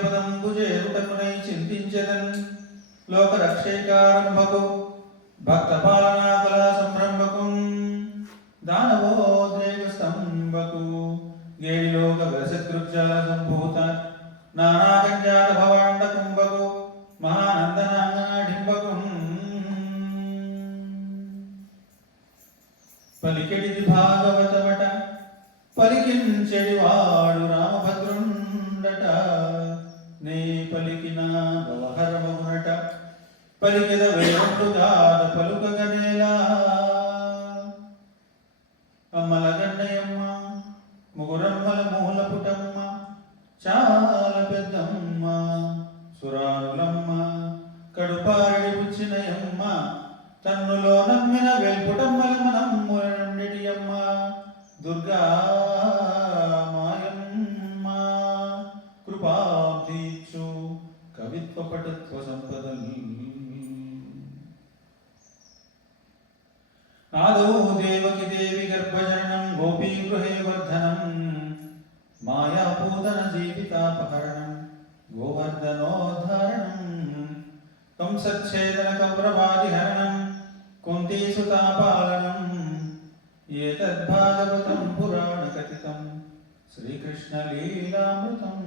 శ్రీకైవల్యపదంబుజేరుటమునై చింతించెదన్ లోకరక్షైకారంభకు భక్తపాలనాకలా సంరంభకు దానవోద్రేక స్తంభకు గేడిలోక విరసకృత్యాల సంభూత నానాకంజాత భవాండ కుంభకు మహానందనాడింబకు పలికెడిది భాగవతమట పలికించెడివాడు రామభద్రుండట నే పలికిన భవహరమగునట పలికిద వేరంటుగాద పలుకగనేలా అమ్మల గన్నయమ్మ ముగురమ్మల మూలపుటమ్మ చాల పెద్దమ్మ సురారులమ్మ కడుపారడి బుచ్చినయమ్మ తన్నులో నమ్మిన వెల్పుటమ్మల మనమ్ములనుండియమ్మ దుర్గా మాయమ్మ కృపాబ్దీచు కవిత్వ పటుత్వ సంపదల్ ఆదో దేవకి దేవి గర్భజననం గోపీగృహే వర్ధనం మాయాపూతన జీవితాపహరణం గోవర్ధనోద్ధారణం కంసచ్ఛేదన కౌరవాదిహరణం కుంతీసుతాపాలనం ఏతద్భాగవతం పురాణకథితం శ్రీకృష్ణలీలామృతం.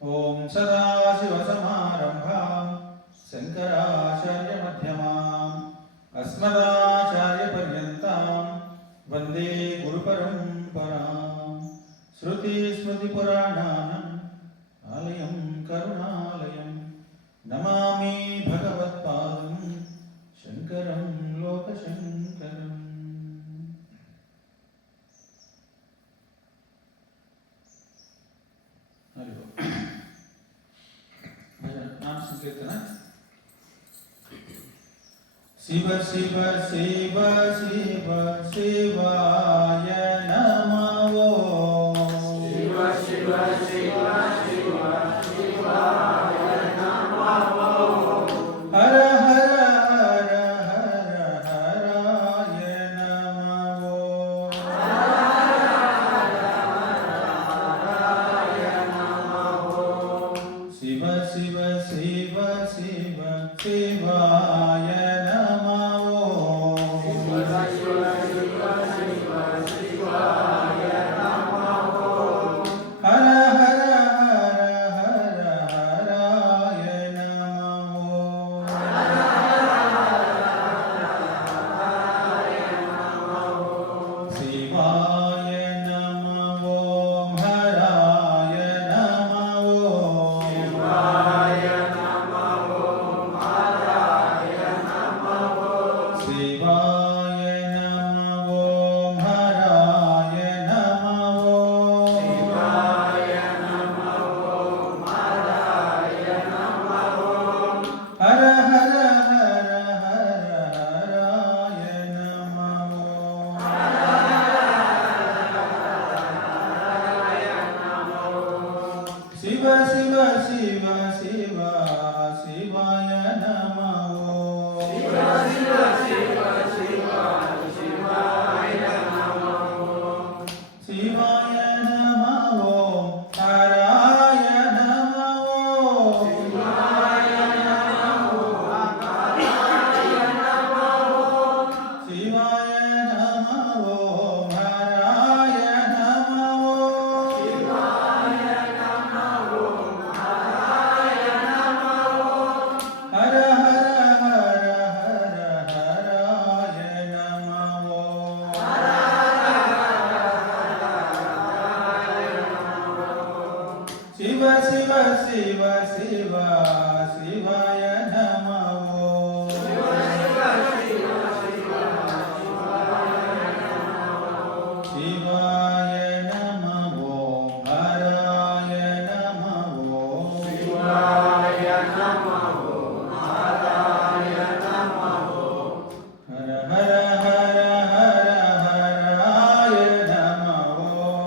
ఓం సదాశివసమారంభాం శంకరాచార్యమధ్యమాం అస్మదాచార్యపర్యంతాం వందే గురుపరంపరాం. శృతిస్మృతిపురాణానాం ఆలయం కరుణాలయం నమామి భగవత్పాదం శంకరం లోకశంకరం. నామ సంకీర్తన. శివ శివ శివ శివ శివాయ నమో. శివ శివ శివ శివ శివాయ నమో. హర హర హర హర హరాయ నమో. శివ శివ శివ శివ శివాయ నమో. శివ శివ శివ శివ శివాయ నమో. హర హర హర హర హరాయ నమో. శివాయ నమో. హరాయ నమో. శివాయ నమో. హరాయ నమో. శివాయ నమో. హరాయ నమో. శివాయ నమో. హరాయ నమో. హర హర హర హర హరాయ నమో. శివ శివ శివ శివ శివాయ నమో. శివ శివ శివ శివ శివాయ నమో. శివాయ నమః ఓం హరాయ నమః ఓం శివాయ నమః ఓం హరాయ నమః ఓం శివాయ నమః ఓం హరాయ నమః ఓం శివాయ నమః ఓం హరాయ నమః ఓం హర హర హర హర హరాయ నమః ఓం శివ శివ శివ శివ శివాయ నమః ఓం శివ శివ శివ శివ శివాయ నమః ఓం హరాయ నమః ఓం శివాయ నమః ఓం హరాయ నమః ఓం హర హర హర హర హరాయ నమః ఓం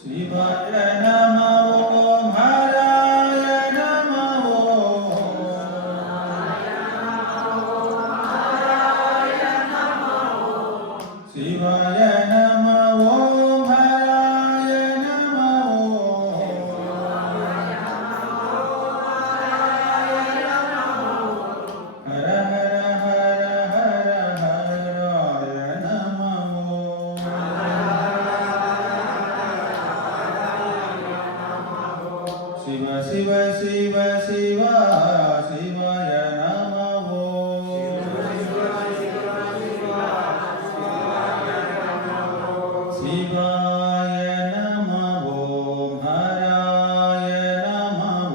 శివాయ నమః ఓం హరాయ నమః ఓం శివాయ నమః ఓం హరాయ నమః హర హర హర హర హరాయ నమః శివ శివ శివ శివ శివాయ నమః శివాయ నమః ఓం హరాయ నమః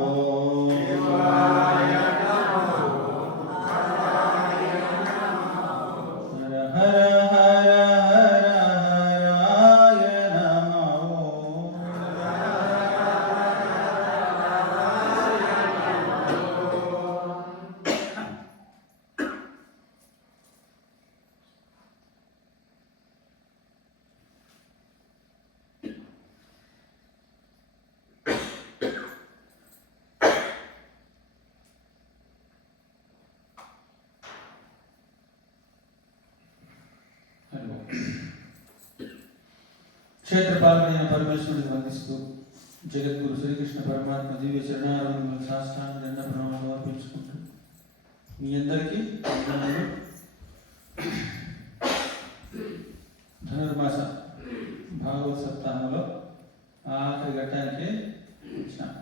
హర హర హర హర హరాయ నమః క్షేత్రపాలనైన పరమేశ్వరుడిని వందిస్తూ జగద్గురు శ్రీకృష్ణ పరమాత్మ దివ్య చరణారవిందములకు సాష్టాంగ దండ ప్రణామాలు అర్పించుకుంటూ మీ అందరికీ వందనములు. ధనుర్మాస భాగవత సప్తాహంలో ఆఖరి ఘట్టానికి వచ్చినాం.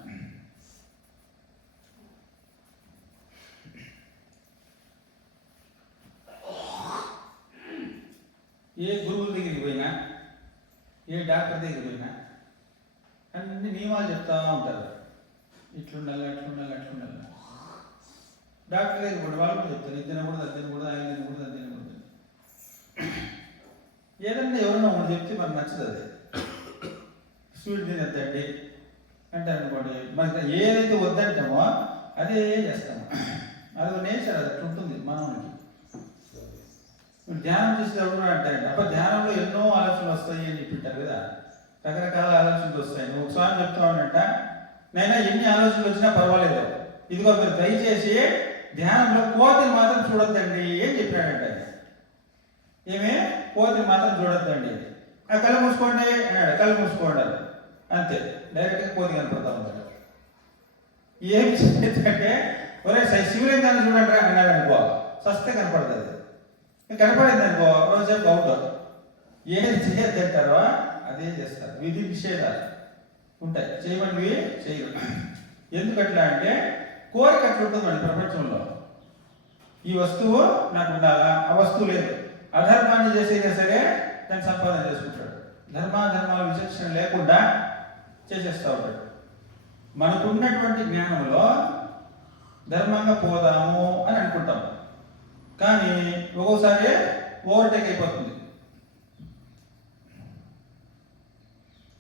ఏ గురువుల దగ్గరికి పోయినా, ఏ డాక్టర్ దగ్గరికి పోయినా అన్ని నియమాలు చెప్తా ఉంటారు. ఇట్లుండాలి, అట్లుండాలి, అట్లుండాలి. డాక్టర్ దగ్గర కూడా వాళ్ళు కూడా చెప్తారు, ఇది తినకూడదు, అది తినకూడదు, ఆయన తినకూడదు, అది తినకూడదు. ఏదన్నా ఎవరన్నా ఒకటి చెప్తే మనకు నచ్చదు. అది స్వీట్ తినద్దండి అంటే అనుకోండి, మనకి ఏదైతే వద్దంటామో అదే చేస్తాము. అది నేచర్, అది అట్లా ఉంటుంది మానవునికి. ధ్యానం చేసేటప్పుడు అంటే అప్పుడు ధ్యానంలో ఎన్నో ఆలోచనలు వస్తాయి అని చెప్పింటారు కదా, రకరకాల ఆలోచనలు వస్తాయి. నువ్వు ఒకసారి చెప్తా ఉన్నట్ట, నైనా ఎన్ని ఆలోచనలు వచ్చినా పర్వాలేదు, ఇదిగో మీరు దయచేసి ధ్యానంలో కోతిని మాత్రం చూడొద్దండి అని చెప్పినాడంట. ఏమే కోతిని మాత్రం చూడొద్దండి, ఆ కళ్ళు మూసుకోండి అన్నాడు. కళ్ళు మూసుకోండి అంతే, డైరెక్ట్గా కోతి కనపడతా ఉంటాడు. ఏం చేద్దంటే ఒరే శివలింగాన్ని చూడండి అన్నాడు అనుకో, సస్తే కనపడుతుంది. కనపడింది అనుకో రోజుసేపు అవుట్. ఏది చేయొద్దంటారో అదే చేస్తారు. విధి నిషేధాలు ఉంటాయి, చేయమనివి చేయరు. ఎందుకట్లా అంటే కోరిక అట్లా ఉంటుందండి ప్రపంచంలో. ఈ వస్తువు నాకు ఉండాలా, ఆ వస్తువు లేదు. అధర్మాన్ని చేసేదే సరే దాన్ని సంపాదన చేసుకుంటాడు. ధర్మాధర్మాల విచక్షణ లేకుండా చేసేస్తూ ఉంటాడు. మనకున్నటువంటి జ్ఞానంలో ధర్మంగా పోదాము అని అనుకుంటాం, కానీ ఒక్కోసారి ఓవర్టేక్ అయిపోతుంది.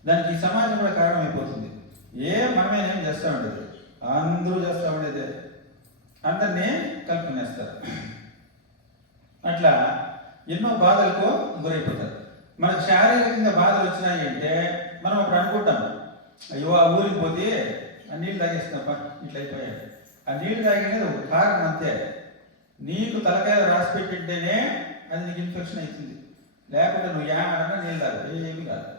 దానికి సమాజం కూడా కారణం అయిపోతుంది. మనమేనేం చేస్తూ ఉండేది, అందరూ చేస్తూ ఉండేది, అందరినీ కలుపుకునేస్తారు. అట్లా ఎన్నో బాధలకు గురైపోతారు. మనకు శారీరకంగా బాధలు వచ్చినాయి అంటే మనం అప్పుడు అనుకుంటాం, అయ్యో ఆ ఊరికి పోతే ఆ నీళ్ళు తాగేస్తున్నాపా ఇట్లా అయిపోయాడు. ఆ నీళ్ళు తాగేది ఒక కారణం అంతే. నీకు తలకాయలు రాసి పెట్టింటేనే అది నీకు ఇన్ఫెక్షన్ అవుతుంది, లేకుంటే నువ్వు ఏమన్నా నీళ్ళు తాగు ఏమి కాదు.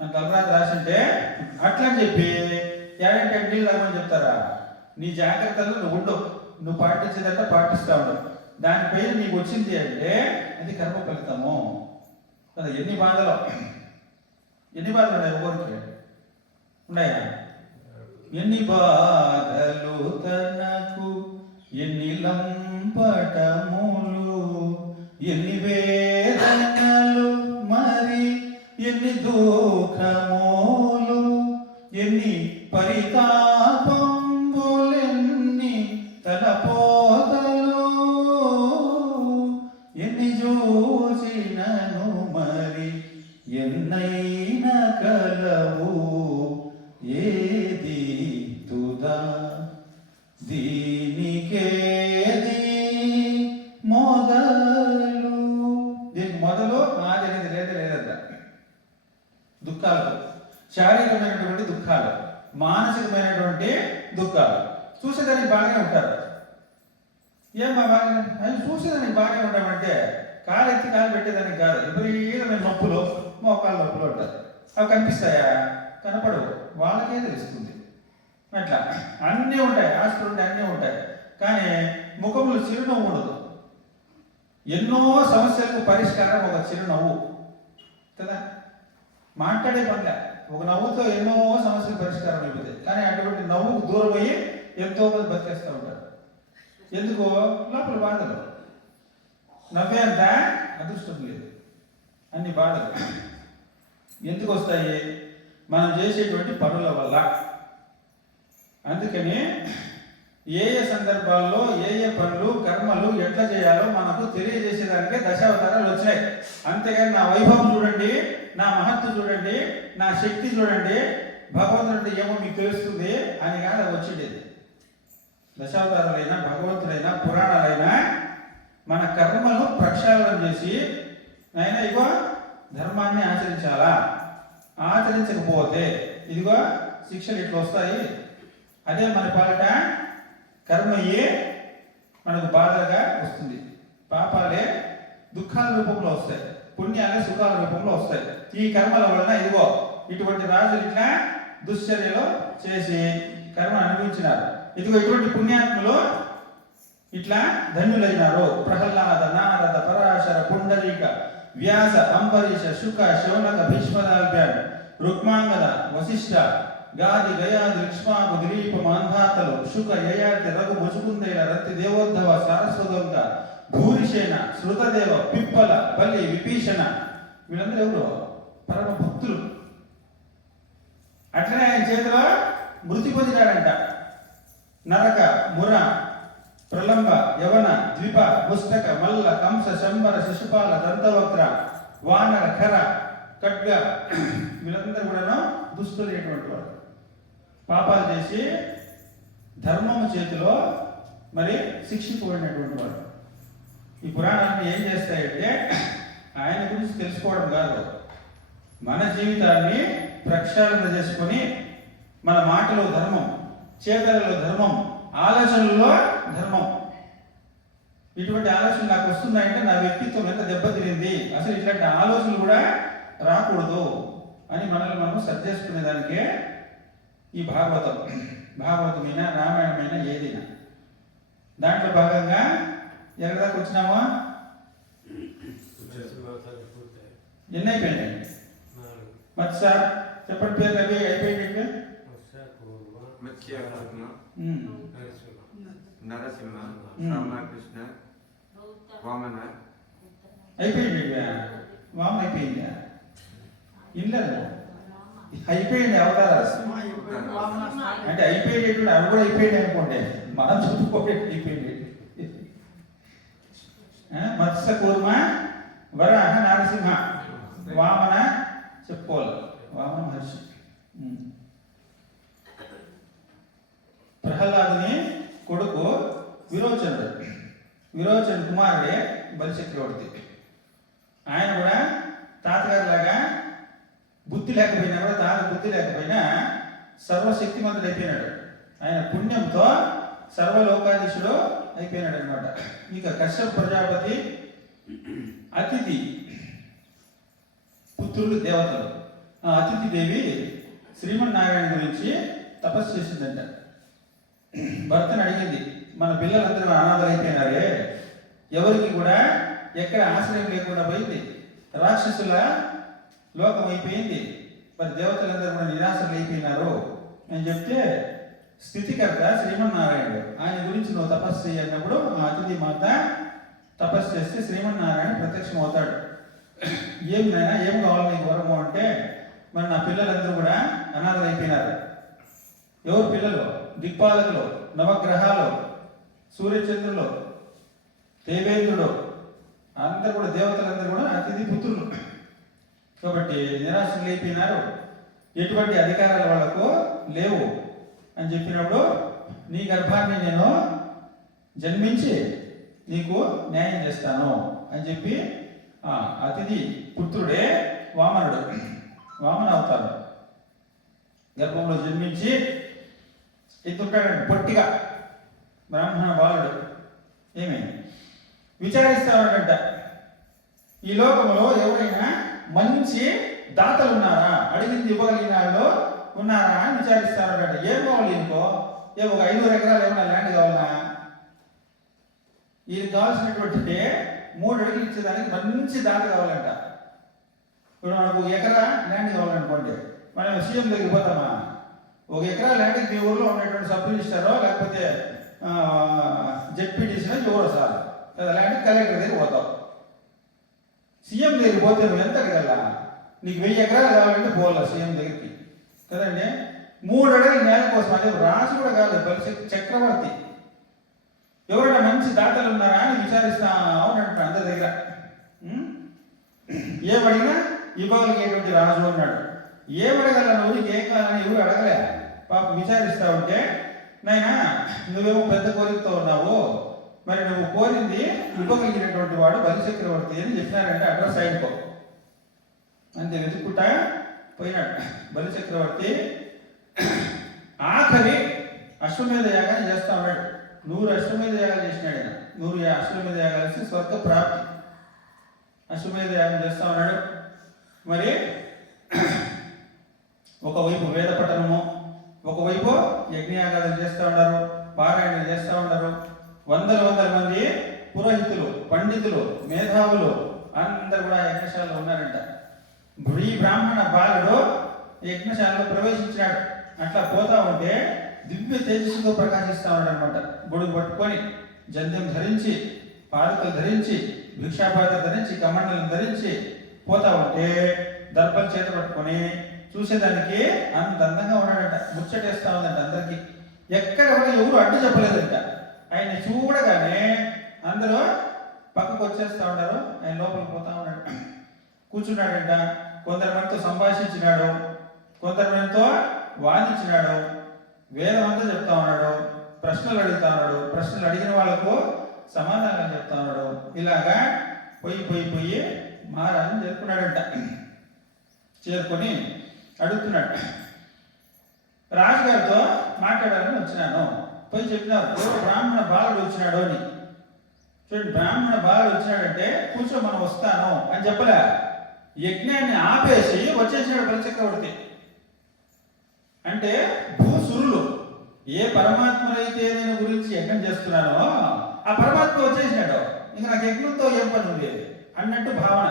మన తలరాత రాసింటే అట్లా అని చెప్పి ఏడంటే నీళ్ళు తాగమని చెప్తారా? నీ జాగ్రత్తలు నువ్వు ఉండవు, నువ్వు పాటించేదంతా పాటిస్తూ ఉండవు. దానిపై నీకు వచ్చింది అంటే అది కర్మ ఫలితము కదా. ఎన్ని బాధలు ఉన్నాయి ఒక్కొరికి ఉన్నాయా? ఎన్ని బాధలు తనకు, ఎన్ని లంపటములు, ఎన్ని వేదనలు, మరి ఎన్ని దుఃఖములు, ఎన్ని పరితాపంబులెన్ని తలపోతలు, ఎన్ని చూసినను మరి ఎన్నైనా కలవు, ఏది తుదా దీనికేది మొదలు. దీనికి మొదలు నాది అనేది లేదంట. దుఃఖాలు, శారీరకమైనటువంటి దుఃఖాలు, మానసికమైనటువంటి దుఃఖాలు. చూసేదానికి బాగానే ఉంటారు. ఏం బాగానే అది చూసేదానికి బాగానే ఉంటామంటే కాలు ఎత్తి కాలు పెట్టేదానికి కాదు, విపరీతమైన నొప్పులు, మోకాళ్ళ నొప్పులు ఉంటారు. అవి కనిపిస్తాయా? కనపడవు, వాళ్ళకే తెలుస్తుంది. అట్లా అన్నీ ఉంటాయి, ఆస్తులు ఉంటాయి, అన్నీ ఉంటాయి, కానీ ముఖంలో చిరునవ్వు ఉండదు. ఎన్నో సమస్యలకు పరిష్కారం ఒక చిరునవ్వు కదా. మాట్లాడే పనిలే, ఒక నవ్వుతో ఎన్నో సమస్యలు పరిష్కారం అయిపోతాయి. కానీ అటువంటి నవ్వుకు దూరం అయ్యి ఎంతో మంది బతికేస్తూ ఉంటారు. ఎందుకో లోపల బాధలు. నవ్వేంత అదృష్టం లేదు, అన్ని బాధలు ఎందుకు వస్తాయి? మనం చేసేటువంటి పనుల వల్ల. అందుకని ఏ ఏ సందర్భాల్లో ఏ ఏ పనులు కర్మలు ఎట్లా చేయాలో మనకు తెలియజేసేదానికే దశావతారాలు వచ్చాయి. అంతేగాని నా వైభవం చూడండి, నా మహత్వం చూడండి, నా శక్తి చూడండి, భగవంతుడు ఏమో మీకు తెలుస్తుంది అని కాదు వచ్చిండేది. దశావతారాలైనా భగవంతుడైనా పురాణాలైనా మన కర్మలను ప్రక్షాళన చేసి అయినా ఇగో ధర్మాన్ని ఆచరించాలా, ఆచరించకపోతే ఇదిగో శిక్షలు ఇట్లా వస్తాయి. అదే మన పాలట కర్మయే మనకు బాధగా వస్తుంది. పాపాలే దుఃఖాల రూపంలో వస్తాయి, పుణ్యాలే సుఖాల రూపంలో వస్తాయి. ఈ కర్మల వలన ఇదిగో ఇటువంటి రాజులు ఇట్లా దుశ్చర్యలు చేసి కర్మ అనుభవించినారు. ఇదిగో ఇటువంటి పుణ్యాత్ములు ఇట్లా ధన్యులైనారు. ప్రహ్లాద, నారద, పరాశర, పుండరీక, వ్యాస, అంబరీష, శుక, శౌనక, భీష్మదాల్భ్యాడు, రుక్మాంగద, వశిష్ఠ, గాది, గయాది, లక్ష్మాకు, దిలీప, మాంధాతలు, శుక, యయాతి, రఘు, ముచుకుందేల, రతి, దేవోద్ధవ, సారస్వతంగ, భూరిషేణ, శృతదేవ, పిప్పల, బలి, విభీషణ, వీళ్ళందరూ ఎవరు? పరమ భక్తులు. అట్లనే ఆయన చేతిలో మృతి పొందినాడంట. నరక, ముర, ప్రలంబ, యవన, ద్విప, పుస్తక, మల్ల, కంస, శంబర, శిశుపాల, దంతవక్ర, వానర, ఖర, ఖడ్గ, వీళ్ళందరూ కూడాను దుస్తులైనటువంటి వాడు. పాపాలు చేసి ధర్మము చేతిలో మరి శిక్షింపబడినటువంటి వాడు. ఈ పురాణాన్ని ఏం చేస్తాయంటే ఆయన గురించి తెలుసుకోవడం కాదు, మన జీవితాన్ని ప్రక్షాళన చేసుకొని మన మాటలో ధర్మం, చేతలలో ధర్మం, ఆలోచనల్లో ధర్మం. ఇటువంటి ఆలోచన నాకు వస్తున్నాయంటే నా వ్యక్తిత్వం ఎంత దెబ్బతిరింది, అసలు ఇట్లాంటి ఆలోచనలు కూడా రాకూడదు అని మనల్ని మనం సరి చేసుకునేదానికే ఈ భాగవతమైనా రామాయణమైనా ఏదైనా. దాంట్లో భాగంగా ఎక్కడి దాకా వచ్చినామో? ఎన్ని అయిపోయినాయి? మత్స చెప్పండి పేరు అవి అయిపోయింది. నరసింహ, రామకృష్ణ, వామన అయిపోయింది. వామన అయిపోయింది, ఇల్లేదు అయిపోయింది. అవతారాలు అంటే అయిపోయేటటువంటి అవి కూడా అయిపోయింది అనుకోండి, మనం చూసుకోండి అయిపోయింది. మత్స్య, కూర్మ, వరాహ, నరసింహ, వామన చెప్పుకోవాలి. వామన మహర్షి. ప్రహ్లాదుని కొడుకు విరోచనుడు, విరోచన కుమారుడే బలిచక్రవర్తి. ఆయన కూడా తాతగారి లాగా బుద్ధి లేకపోయినా కూడా, తాత బుద్ధి లేకపోయినా సర్వశక్తిమంతుడు అయిపోయినాడు. ఆయన పుణ్యంతో సర్వలోకాధీశుడు అయిపోయినాడు అనమాట. ఇక కశ్యప ప్రజాపతి అతిథి పుత్రులు దేవతలు. ఆ అతిథి దేవి శ్రీమన్నారాయణ గురించి తపస్సు చేసిందంట. భర్తను అడిగింది, మన పిల్లలందరూ అనాథలు అయిపోయినారే, ఎవరికి కూడా ఎక్కడ ఆశ్రయం లేకుండా పోయింది, రాక్షసుల లోకం అయిపోయింది, మరి దేవతలందరూ కూడా నిరాశలు అయిపోయినారు అని చెప్తే, స్థితికర్త శ్రీమన్నారాయణుడు, ఆయన గురించి నువ్వు తపస్సు చేయన్నప్పుడు ఆ అతిథి మాత తపస్సు చేస్తే శ్రీమన్నారాయణ ప్రత్యక్షం అవుతాడు. ఏమినైనా ఏం కావాలి నీకు వరము అంటే, మరి నా పిల్లలందరూ కూడా అనాథలు అయిపోయినారు. ఎవరు పిల్లలు? దిక్పాలకులు, నవగ్రహాలు, సూర్యచంద్రులు, దేవేంద్రుడు, అందరూ కూడా దేవతలందరూ కూడా అతిథి పుత్రులు కాబట్టి నిరాశలు అయిపోయినారు. ఎటువంటి అధికారాలు వాళ్ళకు లేవు అని చెప్పినప్పుడు, నీ గర్భాన్ని నేను జన్మించి నీకు న్యాయం చేస్తాను అని చెప్పి అతిథి పుత్రుడే వామనుడు, వామన అవతారం గర్భంలో జన్మించి ఎత్తుంటాడండి పొట్టిగా బ్రాహ్మణ బాలుడు. ఏమి విచారిస్తా ఉన్నాడంట, ఈ లోకంలో ఎవరైనా మంచి దాతలు ఉన్నారా, అడిగింది ఇవ్వగలిగిన వాళ్ళు ఉన్నారా అని విచారిస్తా ఉన్నాడంట. ఏం కావాలి ఇంకో, ఒక 500 ఎకరాలు ఏమైనా ల్యాండ్ కావాలా, ఇది కావాల్సినటువంటి 3 అడుగులు ఇచ్చేదానికి మంచి దాత కావాలంట. ఇప్పుడు మనకు 1 ఎకరా ల్యాండ్ కావాలనుకోండి, మనం సీఎం దగ్గరికి పోతామా, 1 ఎకరా ల్యాండ్కి మీ ఊర్లో ఉన్నటువంటి సబ్ రిజిస్టారో లేకపోతే జెడ్పీటీసీలో ఎవరో సార్ లేదా ల్యాండ్ కలెక్టర్ దగ్గరికి పోతావు. సీఎం దగ్గరికి పోతే నువ్వు ఎంత అడగల, నీకు 1000 ఎకరాలు కావాలంటే పోవాలా సీఎం దగ్గరికి కదండి. 3 అడుగుల నేల కోసం, అదే రాజు కూడా కాదు, చక్రవర్తి. ఎవరైనా మంచి దాతలు ఉన్నారా అని విచారిస్తా అవునంట అందరి దగ్గర. ఏమడిగినా ఇవ్వగలిగేటువంటి రాజు అన్నాడు. ఏమడగల నువ్వు, ఏం కావాలని ఎవరు అడగలే. పాప విచారిస్తా ఉంటే, నాయనా నువ్వేమో పెద్ద కోరికతో ఉన్నావు, మరి నువ్వు కోరింది ఇవ్వగలిగినటువంటి వాడు బలిచక్రవర్తి అని చెప్పినారంటే అడ్రస్ ఆయనకో. అంతే వెతుక్కుంటా పోయినాడు బలిచక్రవర్తి. ఆఖరి అశ్వమేధ యాగాన్ని చేస్తా ఉన్నాడు. 100 అశ్వమేధ యాగాలు చేసినాడు ఆయన. 100 అశ్వమేధ యాగాలు చేసి స్వర్గ ప్రాప్తి అశ్వమేధ యాగం చేస్తా ఉన్నాడు. మరి ఒకవైపు వేద పఠనము, ఒకవైపు యజ్ఞయాగాలు చేస్తూ ఉన్నారు, పారాయణ చేస్తూ ఉన్నారు. వందల మంది పురోహితులు, పండితులు, మేధావులు అందరు కూడా యజ్ఞశాలలో ఉన్నారంట. ఈ బ్రాహ్మణ బాలుడు యజ్ఞశాలలో ప్రవేశించినాడు. అట్లా పోతా ఉంటే దివ్య తేజస్సుతో ప్రకాశిస్తా ఉన్నాడు అనమాట. గొడుగు పట్టుకొని, జంధ్యం ధరించి, పాదకులు ధరించి, భిక్షాపాత్ర ధరించి, కమండలం ధరించి పోతా ఉంటే దర్భలు చేత పట్టుకొని చూసేదానికి అంత అందంగా ఉన్నాడంట. ముచ్చటేస్తా ఉందంట అందరికి. ఎక్కడ కూడా ఎవరు అడ్డు చెప్పలేదంట. ఆయన చూడగానే అందరూ పక్కకు వచ్చేస్తా ఉన్నారు. ఆయన లోపలికి పోతా ఉన్నాడు. కూర్చున్నాడంట. కొందరు మనతో సంభాషించినాడు, కొందరు మనతో వాదించినాడు, వేదం అంతా చెప్తా ఉన్నాడు, ప్రశ్నలు అడుగుతా ఉన్నాడు, ప్రశ్నలు అడిగిన వాళ్ళకు సమాధానం చెప్తా ఉన్నాడు. ఇలాగా పోయి మహారాజుని చేరుకున్నాడంట. చేరుకొని అడుగుతున్నాడు, రాజుగారితో మాట్లాడాలని వచ్చినాను. పోయి చెప్పినారు, ఎవరో బ్రాహ్మణ బాలుడు వచ్చినాడు అని. చూడండి, బ్రాహ్మణ బాలుడు వచ్చినాడంటే కూర్చో మనం వస్తాను అని చెప్పలే. యజ్ఞాన్ని ఆపేసి వచ్చేసినాడు బలిచక్రవర్తి. అంటే భూసురులు ఏ పరమాత్మనైతే నేను గురించి యజ్ఞం చేస్తున్నానో ఆ పరమాత్మ వచ్చేసినాడు. ఇంకా నాకు యజ్ఞంతో ఏం పని ఉంది అన్నట్టు భావన.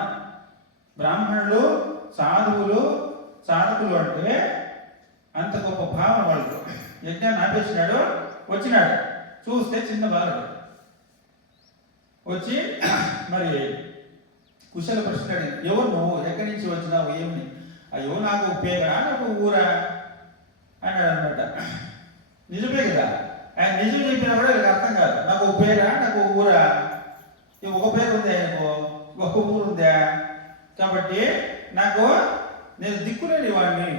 బ్రాహ్మణులు, సాధువులు, సాధకులు అంటే అంత గొప్ప భావన వాళ్ళు. యజ్ఞాన్ని ఆపేసినాడు, వచ్చినాడు. చూస్తే చిన్న బాలుడు వచ్చి మరి కుశల ప్రశ్న అడిగి, ఎవరు నువ్వు, ఎక్కడి నుంచి వచ్చినావు, ఏమి? అయ్యో నాకు పేరా, నాకు ఊరా అన్నాడు అనమాట. నిజమే కదా, ఆయన నిజం చెప్పినా కూడా వీళ్ళకి అర్థం కాదు. నాకు పేరా, నాకు ఊరా, ఒక పేరు ఉంది ఆయనకు, ఒక ఊరు ఉందా, కాబట్టి నాకు నేను దిక్కులేని వాడిని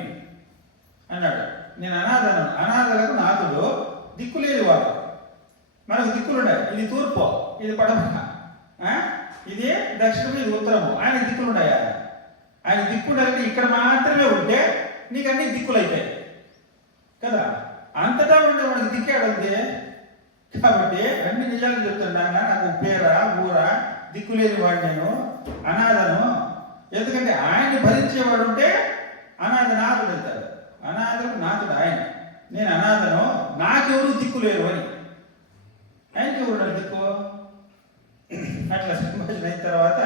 అన్నాడు. నేను అనాథలకు నాథుడు, దిక్కులేని వాడు. మనకు దిక్కులున్నాయి. ఇది తూర్పు, ఇది పడమర, ఇది దక్షిణము, ఇది ఉత్తరము. ఆయన దిక్కులున్నాయా? ఆయన దిక్కుండాలంటే ఇక్కడ మాత్రమే ఉంటే నీకు అన్ని దిక్కులు అయితాయి కదా. అంతటా ఉండే మనకి దిక్కాడు అంతే. కాబట్టి అన్ని నిజాలు చెప్తున్నాను. నాకు పేరా ఊరా దిక్కులేని వాడు, నేను అనాథను. ఎందుకంటే ఆయన్ని భరించేవాడు ఉంటే అనాథ నాథుడు అవుతాడు. అనాథకు నాథుడు ఆయన. నేను అనాథను, నాకెవరు దిక్కు లేరు అని. ఆయనకి ఎవరు దిక్కు? అట్లా సంభాషణ అయిన తర్వాత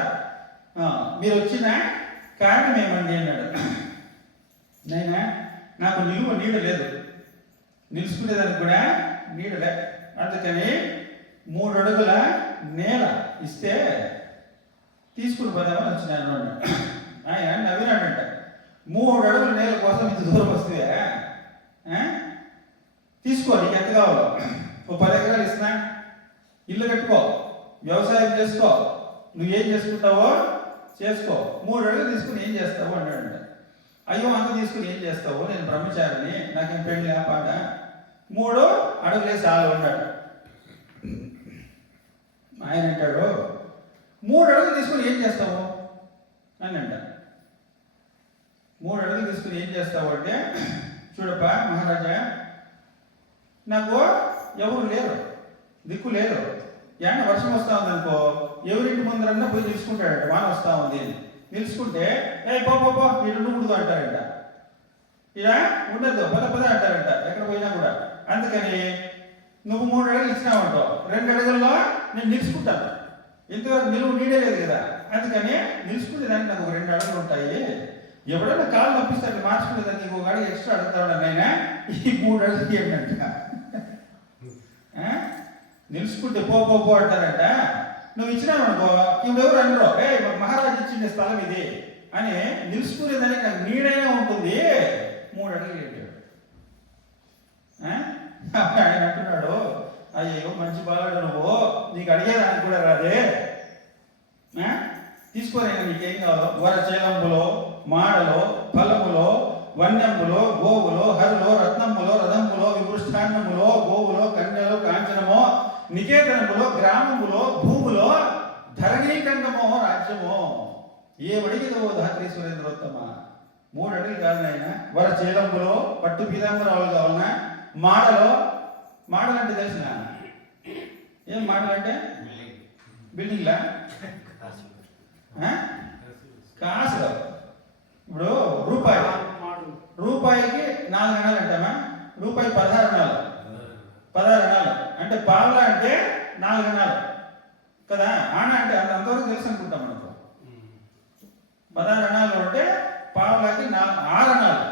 మీరు వచ్చిన కారణం ఏమండి అన్నాడు. నైనా నాకు నిలువ నీడ లేదు, నిలుచుకునేదానికి కూడా నీడ లే, అందుకని 3 అడుగుల నేల ఇస్తే తీసుకుని పోదామని వచ్చినాను. ఆయన నవ్వినాడంట. 3 అడుగుల నేల కోసం ఇంత దూరం వస్తే తీసుకో, నీకు ఎంత కావాలో. ఓ 10 ఎకరాలు ఇస్తున్నా, ఇల్లు కట్టుకో, వ్యవసాయం చేసుకో, నువ్వేం చేసుకుంటావో చేసుకో. 3 అడుగులు తీసుకుని ఏం చేస్తావు అన్నాడంట. అయ్యో అంత తీసుకుని ఏం చేస్తావు, నేను బ్రహ్మచారిని, నాకేం పెళ్లి ఆపాట, 3 అడుగులే చాలు అన్నాడు. ఆయన అంటాడు 3 అడుగులు తీసుకుని ఏం చేస్తావు అని అంట. 3 అడుగులు తీసుకుని ఏం చేస్తావు అంటే, చూడప్ప మహారాజా, నాకు ఎవరు లేరు, దిక్కు లేరు. ఏమన్నా వర్షం వస్తా ఉంది అనుకో, ఎవరింటి ముందరన్నా పోయి నిలుచుకుంటాడట. వాన వస్తా ఉంది నిలుచుకుంటే పో మీరు ఉండదు అంటారంట. ఇలా ఉండద్దు, పద అంటారంట ఎక్కడ పోయినా కూడా. అందుకని నువ్వు 3 అడుగులు ఇచ్చినావంటో, 2 అడుగుల్లో నేను నిలుచుకుంటాను. ఇంతవరకు నిలువు నీడే లేదు కదా, అందుకని నిలుచుకునే దానికి నాకు 2 అడుగులు ఉంటాయి. ఎవడైనా కాళ్ళు నొప్పిస్తాడు మార్చుకునేదానికి ఇంకొక అడుగు ఎక్స్ట్రా అడుగుతాడు. అయినా ఈ 3 అడుగులు ఏమిటంట, నిలుచుకుంటే పో అంటారంట. నువ్వు ఇచ్చినావు అనుకో, ఎవరు అనరు, మహారాజు ఇచ్చిండే స్థలం ఇది అని. నిలుచుకునేదానికి నాకు నీడైనా ఉంటుంది, 3 అడుగులు ఏంటాడు. ఆయన అంటున్నాడు, అయ్యో మంచి బాగాడు నువ్వు, నీకు అడిగేదానికి కూడా రాదే, తీసుకోలేక నీకేం కావాలో. వరచేలంబులో మాడలో ఫలములో వన్యంబులో గోవులో హరులో రత్నములో రథములో విమృష్టాన్నములో గోవులో కన్యలో కాంచనమో నికేతనములో గ్రామములో భూములో ధరణీఖండమో రాజ్యమో ఏమడిగినవో ధాత్రి సురేంద్రోత్తమ. 3 అడుగులు కాదు నాయన. వరచేలంబులో పట్టు పీతాంబరాలు కావాలన్నా, మాడలంటే తెలిసిన ఏం మాటలంటే బిల్డింగ్లా కాసులు. ఇప్పుడు రూపాయికి 4 అణాలు అంటామా, రూపాయి 16 అణాలు. 16 అణాలు అంటే పావులా అంటే 4 అణాలు కదా. ఆణ అంటే అంతవరకు తెలుసు అనుకుంటాం మనకు. 16 అణాలు అంటే పావులాకి 6 అణాలు.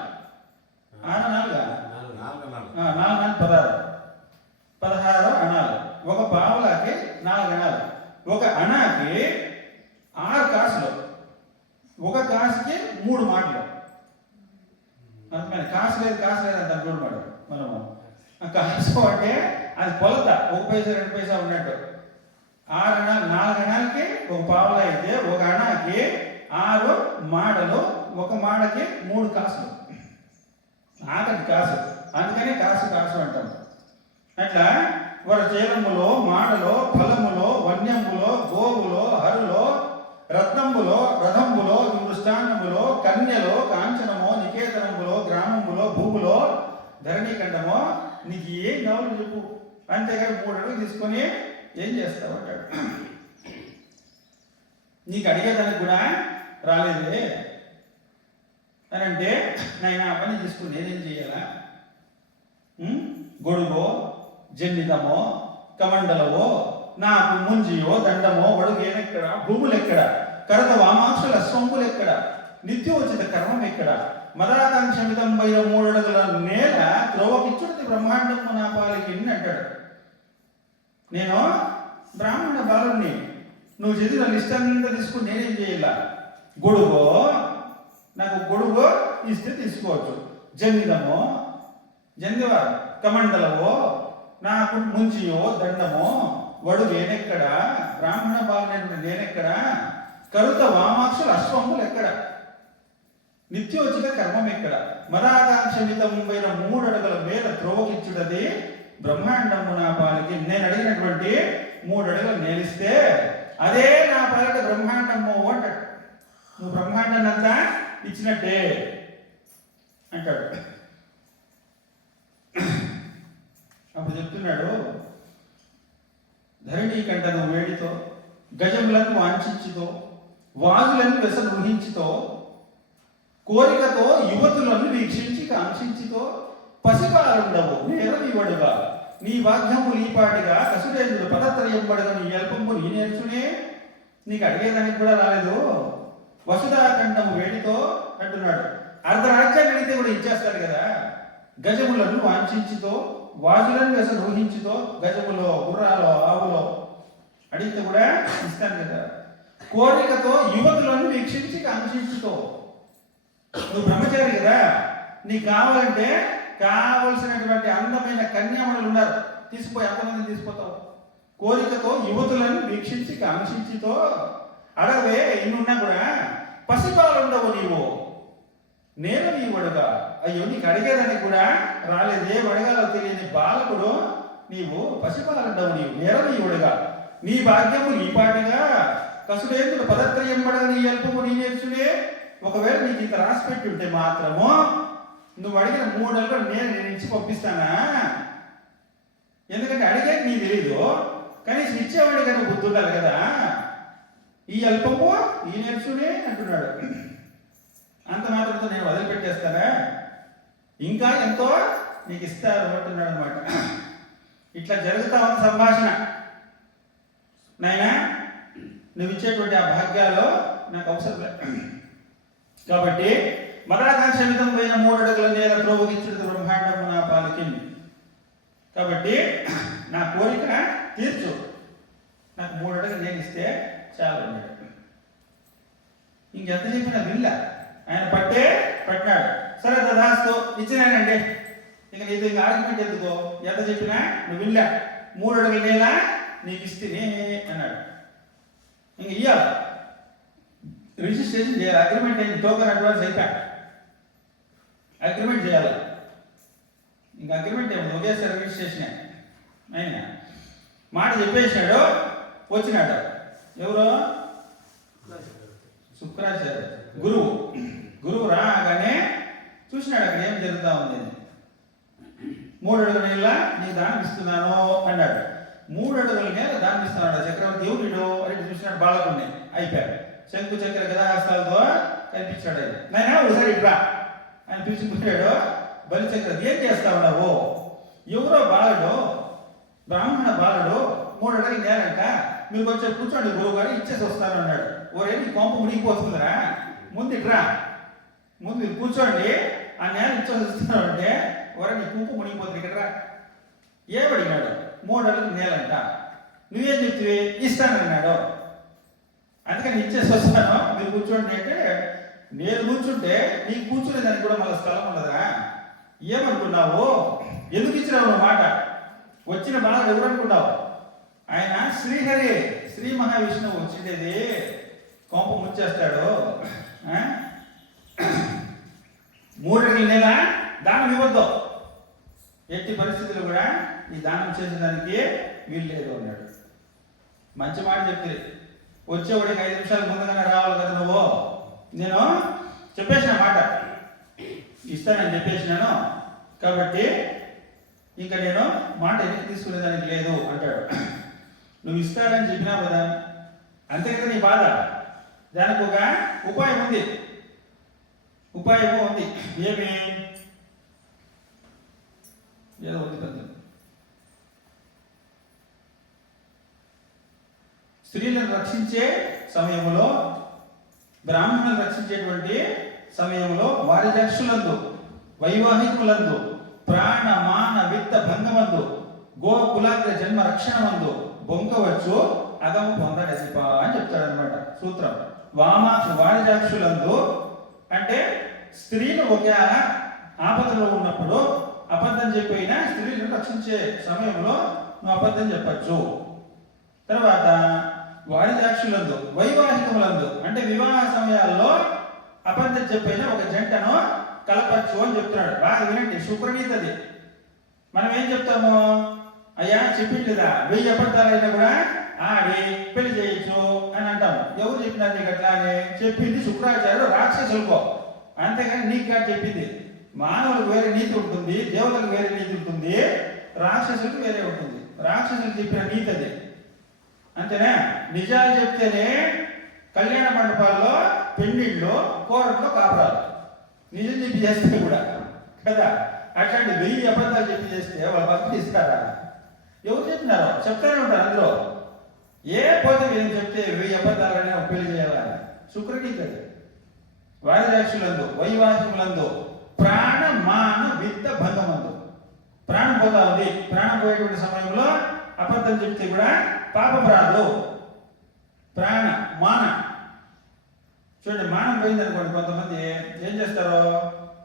6 అణాలుగా 4 అణాలు 16 అణాలు. ఒక పావులాకి 4 అణాలు. ఒక అణాకి 6 కాసులు. ఒక కాసుకి 3 మాటలు. అందుకని కాసు లేదు అంత చూడమాట మనము. కాసు అంటే అది కొలత, 1 పైసా 2 పైసా ఉన్నట్టు. 6 అణాలు, 4 అణాలకి ఒక పావులా అయితే ఒక అణాకి 6 మాటలు, ఒక మాటకి 3 కాసులు. ఆఖరి కాసు, అందుకని కాసు అంటాం. అట్లా వరచేలములో మాడలో ఫలములో వన్యములో గోవులో హరులో రత్నములో రథములో విమృష్టాన్నములో కన్యలో కాంచనమో నికేతనములో గ్రామములో భూములో ధరణీఖండమో నీకు ఏం కావాలో చెప్పు. అంతేగాని 3 అడుగులు తీసుకొని ఏం చేస్తావు అంటాడు. నీకు అడిగేదానికి కూడా రాలేదే అని అంటే, నేను ఆ పని తీసుకుని నేనేం చేయాలా? గొడుగో జన్నితమో కమండలవో నాకు ముంజియో దండమో వడుగు ఏమెక్కడ, భూములు ఎక్కడ, కరత వామాక్షుల సొంపులు ఎక్కడ, నిత్యోచిత కర్మం ఎక్కడ, మదాకాంక్షమితంబైన 3 అడుగుల నేల త్రోవకిచ్చుడిది బ్రహ్మాండము నా పాలికి అంటాడు. నేను బ్రాహ్మణ బాలుని, నువ్వు చదివిన లిస్ట్ అంతా తీసుకుని నేనేం చేయాల? గొడుగో, నాకు గొడుగో ఇస్తే తీసుకోవచ్చు. జన్నితమో జన్నివారు కమండలవో నాకు ముంచియో దండమో వడు నేనెక్కడ, బ్రాహ్మణ బాలుని నేనెక్కడ, కరుత వామాక్షుల అశ్వములు ఎక్కడ, నిత్యోచిత కర్మం ఎక్కడ, మదాకాంక్షమితమైన 3 అడుగుల మేల త్రోవకిచ్చుడది బ్రహ్మాండము నా పాలికి. నేను అడిగినటువంటి 3 అడుగులు నేలిస్తే అదే నా పాలికి బ్రహ్మాండము అంటాడు. నువ్వు బ్రహ్మాండాన్ని అంతా ఇచ్చినట్టే అంటాడు. అప్పుడు చెప్తున్నాడు, ధరణీకంఠను వేడితో గజములను వాంఛించుతో వాజులను వెసగృహించుతో కోరికతో యువతులను వీక్షించి కాంక్షించుతో పసిపాలుండవు నేరవివడుగా నీ వాగ్యము ఈపాటిగా కసురేంద్రుడు పదత్రయంబడగా నీ అల్పంబు నీ నేర్చునే నీకు అడిగేదానికి కూడా రాలేదు. వసుధాఖండము వేడితో అంటున్నాడు. అర్ధరాజ్యాన్ని అడిగితే కూడా ఇచ్చేస్తాడు కదా. గజములను వాంఛించుతో వాజులను వెసగృహించుతో గజములో గుర్రాలో ఆవులో అడిగితే కూడా ఇస్తాను కదా. కోరికతో యువతులను వీక్షించి కాంక్షించుతో నువ్వు బ్రహ్మచారి కదా, నీకు కావాలంటే కావలసినటువంటి అందమైన కన్యామణులు ఉన్నారు, తీసుకుపోయి ఎంతమంది తీసుకుపోతావు. కోరికతో యువతులను వీక్షించి కాంక్షించుతో అడవే ఇన్నున్నా కూడా పసిపాలు ఉండవు నీవు నేను నీ వడుగా. అయ్యో నీకు అడిగేదానికి కూడా రాలేదే, వడగాలో తెలియని బాలకుడు నీవు పసిపాలుండవు నీవు నేరవీయుడుగా నీ భాగ్యము నీ పాటిగా కసుడేందుకు పదత్రయంబడగా నీ అల్పము నీ నేర్చునే. ఒకవేళ నీకు ఇంత రాసి పెట్టి ఉంటే మాత్రము నువ్వు అడిగిన 3 నెలలు నేను ఇచ్చి పంపిస్తానా? ఎందుకంటే అడిగేది నీకు తెలీదు, కనీసం ఇచ్చేవాడి కన్నా బుద్ధి ఉండాలి కదా. ఈ అల్పము ఈ నేర్చునే అంటున్నాడు. అంత మాత్రంతో నేను వదిలిపెట్టేస్తానా? ఇంకా ఎంతో నీకు ఇస్తారు అంటున్నాడు అనమాట. ఇట్లా జరుగుతా ఉన్న సంభాషణ. నాయనా నువ్వు ఇచ్చేటువంటి ఆ భాగ్యాలు నాకు అవసరం లేదు కాబట్టి మదాకాశ విధమైన 3 అడుగుల నేల త్రోవగించుడు బ్రహ్మాండము నా పాలికింది. కాబట్టి నా కోరిక తీర్చు, నాకు 3 అడుగులు నేను ఇస్తే చాలు అన్నాడు. ఇంకెంత చెప్పినా విల్ల ఆయన పట్టినాడు. సరే దాస్తూ ఇచ్చినానండి, ఇక నీకు ఇంకా ఆర్గ్యుమెంట్ ఎందుకో, ఎంత చెప్పినా నువ్వు విల్ల 3 అడుగుల నేల నీకు ఇస్తేనే అన్నాడు. ఇంక ఇయ్యాలి, రిజిస్ట్రేషన్ చేయాలి, అగ్రిమెంట్ అయింది, టోకన్ అడ్వాన్స్ అయిపోయా, అగ్రిమెంట్ చేయాలి. ఇంకా అగ్రిమెంట్ ఏముంది, ఒకేసారి రిజిస్ట్రేషన్ అయినా మాట చెప్పేసినాడు. వచ్చినాడు ఎవరు? శుక్రాచార్య గురువు రాగానే చూసినాడు అక్కడ ఏం జరుగుతా ఉంది. 3 అడుగుల నేల నీ దానం ఇస్తున్నాను అన్నాడు. 3 అడుగుల నేల దానం ఇస్తున్నాడు. చక్రవర్తి ఎవరిడు అని చూసినాడు బాలకుడిని. అయిపోయాడు. శంకు చక్ర గదాహస్తాలతో కనిపించాడు. నాయనా ఒకసారి ఇట్రా ఆయన పిలుచుకుంటాడు. బలిచక్రవర్తి ఏం చేస్తా ఉన్నావు? ఎవరో బాలుడు, బ్రాహ్మణ బాలుడు 3 అడుగుల నేలంట, మీరు కొంచెం కూర్చోండి గురువు గారు ఇచ్చేసి వస్తాను అన్నాడు. ఓరే నీ కొంప మునిగిపోతుందిరా, ముందు ఇట్రా, ముందు మీరు కూర్చోండి, ఆ నేల ఇచ్చేసి వస్తున్నావు అంటే ఓరే నీ కుంపు మునిగిపోతుంది, ఇక్కడరా. ఏమడిగాడు? 3 అడుగుల నేలంట, నువ్వేం చెప్తివి? ఇస్తానన్నాడు. అందుకని ఇచ్చేసి వస్తాను, మీరు కూర్చోండి అంటే నేను కూర్చుంటే నీకు కూర్చునే దానికి కూడా మళ్ళీ స్థలం ఉండదురా. ఏమనుకున్నావు? ఎందుకు ఇచ్చినావు నువ్వు మాట? వచ్చిన బాగా ఎవరు అనుకున్నావు? ఆయన శ్రీహరి, శ్రీ మహావిష్ణువు వచ్చిండేది, కొంప ముంచేస్తాడు. 3 అడుగుల నేల దానం ఇవ్వద్దు, ఎట్టి పరిస్థితులు కూడా ఈ దానం చేసేదానికి వీలు లేదు అన్నాడు. మంచి మాట చెప్తే వచ్చేవాడికి 5 నిమిషాల ముందుగానే రావాలి కదా నువ్వు. నేను చెప్పేసిన మాట ఇస్తానని చెప్పేసినాను కాబట్టి ఇంకా నేను మాట ఎన్నికి తీసుకునేదానికి లేదు అంటాడు. నువ్వు ఇస్తానని చెప్పినావు కదా, అంతే కదా నీ బాధ. దానికి ఒక ఉపాయం ఉంది. ఉపాయము ఉంది. ఏమి? ఏదో ఉంది కదా. స్త్రీలను రక్షించే సమయంలో, బ్రాహ్మణులను రక్షించేటువంటి సమయంలో వారి రక్షులందు, వైవాహికులందు, ప్రాణ మాన విత్త భంగమందు, గోకులాగ్ర జన్మ రక్షణమందు బొంకవచ్చు అగము పొందడసిప అని చెప్తాడు అనమాట సూత్రం. వారి రక్షులందు అంటే స్త్రీలు ఒకవేళ ఆపదలో ఉన్నప్పుడు అబద్ధం చెప్పినా స్త్రీలను రక్షించే సమయంలో నువ్వు అబద్ధం చెప్పచ్చు. తర్వాత వారి సాక్షులందు, వైవాహికములందు అంటే వివాహ సమయాల్లో అబద్ధం చెప్పిన ఒక జంటను కలపచ్చు అని చెప్తున్నాడు. బాగా వినండి, శుక్రనీతది. మనం ఏం చెప్తాము? అయ్యా చెప్పిందిదా 1000 అబద్ధాలైనా కూడా ఆడి పెళ్లి చేయొచ్చు అని అంటాము. ఎవరు చెప్పినారు నీకు అట్లా అని? చెప్పింది శుక్రాచార్యుడు రాక్షసులకో, అంతేగాని నీకు కాదు చెప్పింది. మానవులకు వేరే నీతి ఉంటుంది, దేవతలకు వేరే నీతి ఉంటుంది, రాక్షసులకు వేరే ఉంటుంది. రాక్షసులకు చెప్పిన నీతి అది. అంతేనా? నిజాలు చెప్తేనే కళ్యాణ మండపాల్లో, పెళ్లిళ్ళు, కోరట్లో కాపురాలు. నిజం చెప్పి చేస్తే కూడా కదా, అట్లాంటి 1000 అబద్ధాలు చెప్పి చేస్తే వాళ్ళు భక్తి ఇస్తారా? ఎవరు చెప్పినారో చెప్తానే ఉంటారు అందులో. ఏ పోతే ఏం చెప్తే 1000 అబద్ధాలనే పెళ్లి చేయాలని శుక్రనీతి అది. వారిదాక్షులందు, వైవాహికులందు, ప్రాణ మాన విత్త భంగమందు. ప్రాణం పోతా ఉంది, ప్రాణం పోయేటువంటి సమయంలో అబద్ధం చెప్తే కూడా పాపం రాదు. ప్రాణ మాన, చూడండి, మానం పోయింది అనుకోండి, కొంతమంది ఏం చేస్తారో,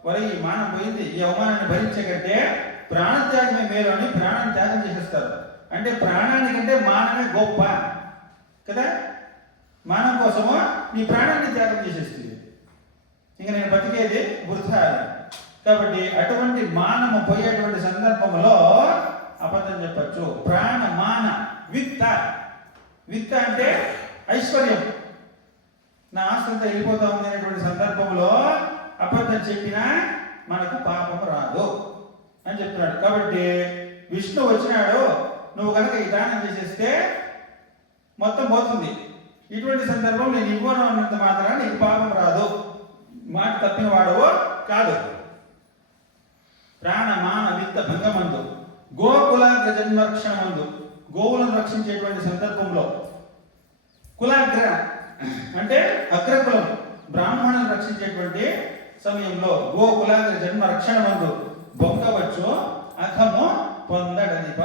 వరి ఈ మానం పోయింది, ఈ అవమానాన్ని భరించే కంటే ప్రాణత్యాగమే మేలు అని ప్రాణాన్ని త్యాగం చేసేస్తారు. అంటే ప్రాణానికంటే మానమే గొప్ప కదా. మానం కోసము నీ ప్రాణాన్ని త్యాగం చేసేస్తుంది, ఇంక నేను బతికేది వృథా అని. కాబట్టి అటువంటి మానము పోయేటువంటి సందర్భంలో అబద్ధం చెప్పచ్చు. ప్రాణ మాన విత్త. విత్త అంటే ఐశ్వర్యం, నా ఆస్తంతా వెళ్ళిపోతా ఉంది అనేటువంటి సందర్భంలో అబద్ధం చెప్పినా మనకు పాపం రాదు అని చెప్తున్నాడు. కాబట్టి విష్ణు వచ్చినాడు, నువ్వు కనుక ఈ దానం చేసేస్తే మొత్తం పోతుంది. ఇటువంటి సందర్భం నేను ఇవ్వను అన్నంత మాత్రాన నీకు పాపం రాదు, మాట తప్పిన వాడవో కాదు. ప్రాణ మాన విత్త భంగమందు, గోకులాగ్ర జన్మరక్షణమందు, గోవులను రక్షించేటువంటి సందర్భంలో, కులాగ్ర అంటే అగ్రకులం బ్రాహ్మణులను రక్షించేటువంటి సమయంలో, గోకులాగ్ర జన్మ రక్షణమందు బొంకవచ్చు అధము పొందడనిప.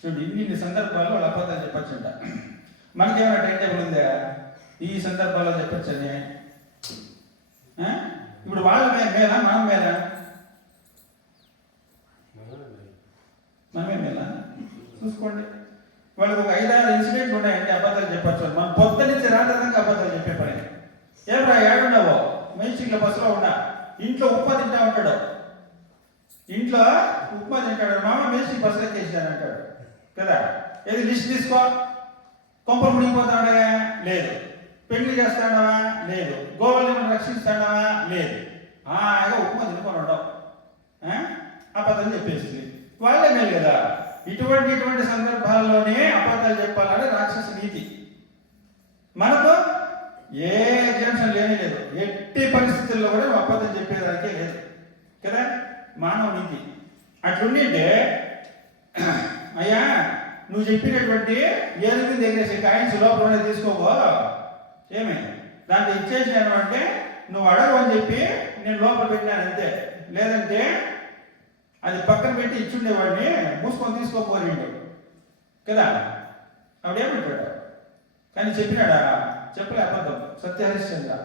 చూడండి, ఇన్ని సందర్భాల్లో వాళ్ళు అబద్ధాలు చెప్పచ్చంట. మనకేమైనా టైం టేబుల్ ఉందా ఈ సందర్భాల్లో చెప్పచ్చని? ఇప్పుడు వాళ్ళ మేలా మనం మేలా? మనమే మేలా? చూసుకోండి, వాళ్ళకి ఒక 5-6 ఇన్సిడెంట్లు ఉన్నాయంటే అబద్ధాలు చెప్పచ్చు. మనం పొద్దు నుంచి రాత్రి దాకా అబద్ధాలు చెప్పే పని. ఏమరా ఏడున్నావో? మెయిన్స్ట్రీట్లో బస్సులో ఉన్నా, ఇంట్లో ఉప్మా తింటా ఉంటాడు, ఇంట్లో ఉప్మా తింటాడు, మామ మెయిన్స్ట్రీ బస్సులో ఎక్కేసాను అంటాడు కదా. ఏది లిస్ట్ తీసుకో, కొంపలు మునిగిపోతాడా? లేదు. పెళ్లి చేస్తాడా? లేదు. గోవులను రక్షిస్తాడా? లేదు. హాయిగా ఉప్మా తినుకొని ఉండవు, అబద్ధాలు చెప్పేసింది. వాళ్ళే మేలు కదా. ఇటువంటి సందర్భాల్లోనే అబద్ధాలు చెప్పాలని రాక్షస నీతి. మనకు ఏ ఎగ్జామ్షన్ లేనే లేదు, ఎట్టి పరిస్థితుల్లో కూడా అబద్ధం చెప్పేదానికే లేదు కదా, మానవ నీతి. అట్లుండింటే అయ్యా నువ్వు చెప్పినటువంటి ఏనుగు దగ్గరేసి కాయిన్స్ లోపల తీసుకోబో, ఏమైంది దాంట్లో ఇచ్చేసాను అంటే నువ్వు అడగవు అని చెప్పి నేను లోపల పెట్టినాను అంతే. లేదంటే అది పక్కన పెట్టి ఇచ్చుండేవాడిని, మూసుకొని తీసుకోపోయిండు కదా. ఆవిడేమంటాడు? కానీ చెప్పినాడా? చెప్పలే, అబద్ధం. సత్యహరిశ్చంద్ర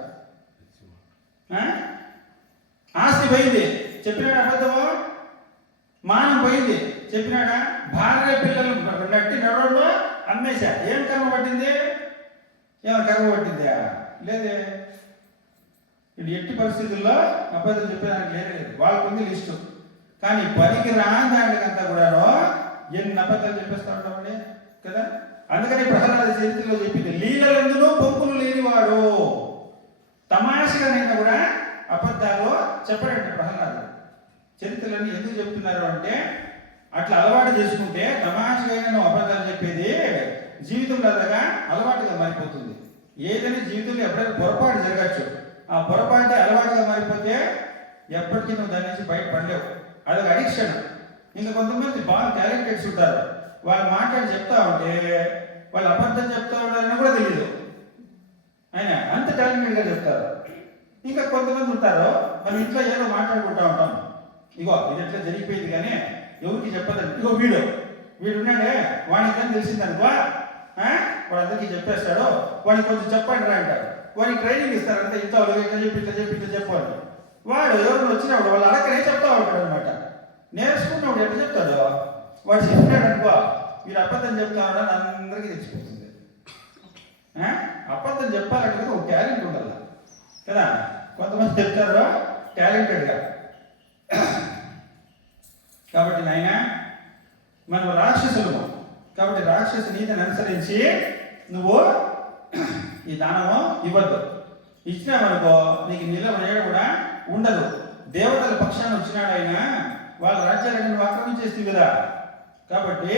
ఆస్తి పోయింది, చెప్పినాడు అబద్ధము. మానం పోయింది, చెప్పినాడా? భార్య పిల్లలు నట్టి నడవడంలో అమ్మేశా, ఏం కర్మ పట్టింది? ఏమైనా కర్మ పట్టిందా? లేదే. ఇది ఎట్టి పరిస్థితుల్లో అబద్ధం చెప్పేదానికి లేదు, వాళ్ళకు ఉంది లిస్టు. కానీ పనికి రాని దానికంతా కూడాను ఎన్ని అబద్ధాలు చెప్పేస్తా ఉంటామండి కదా. అందుకని ప్రహ్లాద చరిత్రలో చెప్పింది, లీలలందునూ పొంకులు లేనివాడు. తమాషగానైనా కూడా అబద్ధాలు చెప్పడండి ప్రహ్లాదు. చరిత్రలన్నీ ఎందుకు చెప్తున్నారు అంటే, అట్లా అలవాటు చేసుకుంటే తమాషగా అబద్ధాలు చెప్పేది జీవితంలో అలాగా అలవాటుగా మారిపోతుంది. ఏదైనా జీవితంలో ఎప్పుడైనా పొరపాటు జరగచ్చు, ఆ పొరపాటు అలవాటుగా మారిపోతే ఎప్పటికీ నువ్వు దాని నుంచి బయటపడలేవు. అదొక అడిక్షన్. ఇంకా కొంతమంది బాగా టాలెంటెడ్స్ ఉంటారు, వాళ్ళు మాట్లాడి చెప్తా ఉంటే వాళ్ళు అబద్ధం చెప్తా ఉన్నారని కూడా తెలియదు, ఆయన అంత టాలెంటెడ్గా చెప్తారు. ఇంకా కొంతమంది ఉంటారు, మనం ఇంట్లో ఏదో మాట్లాడుకుంటా ఉంటాం, ఇగో ఇది ఎట్లా జరిగిపోయింది కానీ ఎవరికి చెప్పదండి, ఇగో వీడు ఉన్నాడే వాడికి కానీ తెలిసిందనుకో వాడు అందరికీ చెప్పేస్తాడు, వాడికి కొంచెం చెప్పండి రా అంటారు. వాడికి ట్రైనింగ్ ఇస్తారు, అంతే ఇంట్లో ఇట్లా చెప్పి చెప్పాలి. వాడు ఎవరిని వచ్చినప్పుడు వాళ్ళు అడగనే చెప్తా ఉంటాడు అనమాట. నేర్చుకున్నప్పుడు ఎట్లా చెప్తాడు? వాడు చెప్పినాడు అనుకో, వీడు అబద్ధం చెప్తా ఉన్నాడు అందరికీ తెలిసిపోతుంది. అబద్ధం చెప్పాలంటే ఒక టాలెంట్ ఉండాలి కదా. కొంతమంది చెప్తారు టాలెంటెడ్గా. కాబట్టి నాయన మనం రాక్షసులము, కాబట్టి రాక్షస నీతిని అనుసరించి నువ్వు ఈ దానము ఇవ్వద్దు. ఇచ్చినామనుకో నీకు నిలవనేడు కూడా ఉండదు. దేవతల పక్షాన్ని వచ్చినాడు ఆయన, వాళ్ళ రాజ్యాలను నువ్వు ఆక్రమించేస్తుంది కదా. కాబట్టి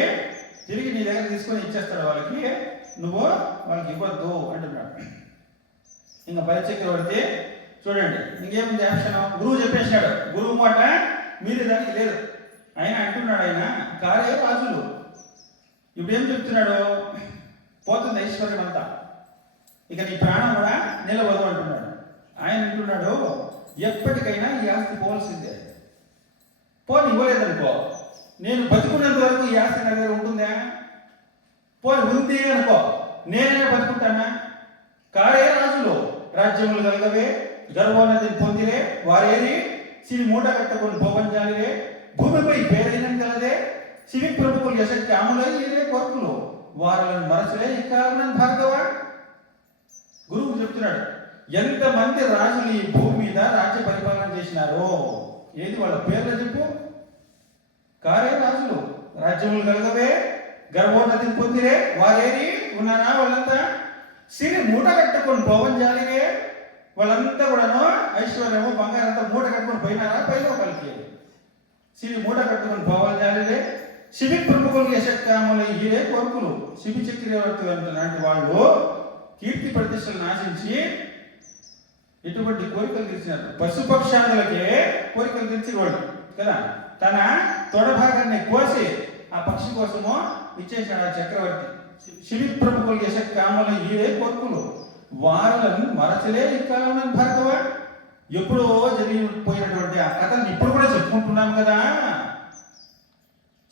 తిరిగి నీ దగ్గర తీసుకొని ఇచ్చేస్తాడు వాళ్ళకి, నువ్వు వాళ్ళకి ఇవ్వద్దు అంటున్నాడు. ఇంకా బలిచక్రవర్తి చూడండి ఇంకేముంది ఆప్షన్, గురువు చెప్పేసినాడు, గురువు మాట మీరే దానికి లేదు. ఆయన అంటున్నాడు, ఆయన కారే రాజులు. ఇప్పుడు ఏం చెప్తున్నాడు, పోతుంది ఐశ్వర్యం అంతా, ఇక నీ ప్రాణం కూడా నిలవదు అంటున్నాడు. ఆయన అంటున్నాడు, ఎప్పటికైనా ఈ ఆస్తి పోవాల్సిందే. పోనీ ఇవ్వలేదనుకో, నేను బతుకున్నంత వరకు ఈ ఆస్తి నా దగ్గర ఉంటుందా? పోనీ ఉంది అనుకో, నేనైనా బతుకుంటానా? కారే రాజులు, రాజ్యములు కలగవే, గర్వోన్నతిని పొందిరే, వారేరి సిరి మూట కట్టుకొని భోగంజాలిరే, భూమిపై పేరైన కలదే, సిరి ప్రభుకులు యశక్తి అములై ఇదే కోర్కులు, వారులను మరచలే ఇకారణం భార్గవ. గురువు చెప్తున్నాడు, ఎంతమంది రాజులు ఈ భూమి మీద రాజ్య పరిపాలన చేసినారో, ఏది వాళ్ళ పేర్లు చెప్పు. కారే రాజులు, రాజ్యములు కలగవే, గర్భోన్నతిని పొందిరే, వారేరి ఉన్నారా వాళ్ళంతా, సిరి మూట కట్టుకొని భోగంజాలిరే, వాళ్ళంతా కూడాను ఐశ్వర్యము బంగారంతా మూట కట్టుకొని పోయినారా? పైన వాళ్ళకి సిరి మూట కట్టుకొని భోగంజాలిరే, శిబి ప్రముఖులు యశక్కాములు ఇదే కోర్కులు, శిబి చక్రవర్తి లాంటి వాళ్ళు కీర్తి ప్రతిష్టలు నాశించి ఎటువంటి కోరికలు తీర్చినారు? పశుపక్షాదులకే కోరికలు తీర్చేవాళ్ళు కదా. తన తొడభాగాన్ని కోసి ఆ పక్షి కోసము ఇచ్చేసాడు ఆ చక్రవర్తి. శిబి ప్రముఖులు యశక్కాములు ఇదే కోర్కులు, వారులను మరచలే ఇకాలం భార్గవ. ఎప్పుడో జరిగిపోయినటువంటి ఆ కథను ఇప్పుడు కూడా చెప్పుకుంటున్నాం కదా.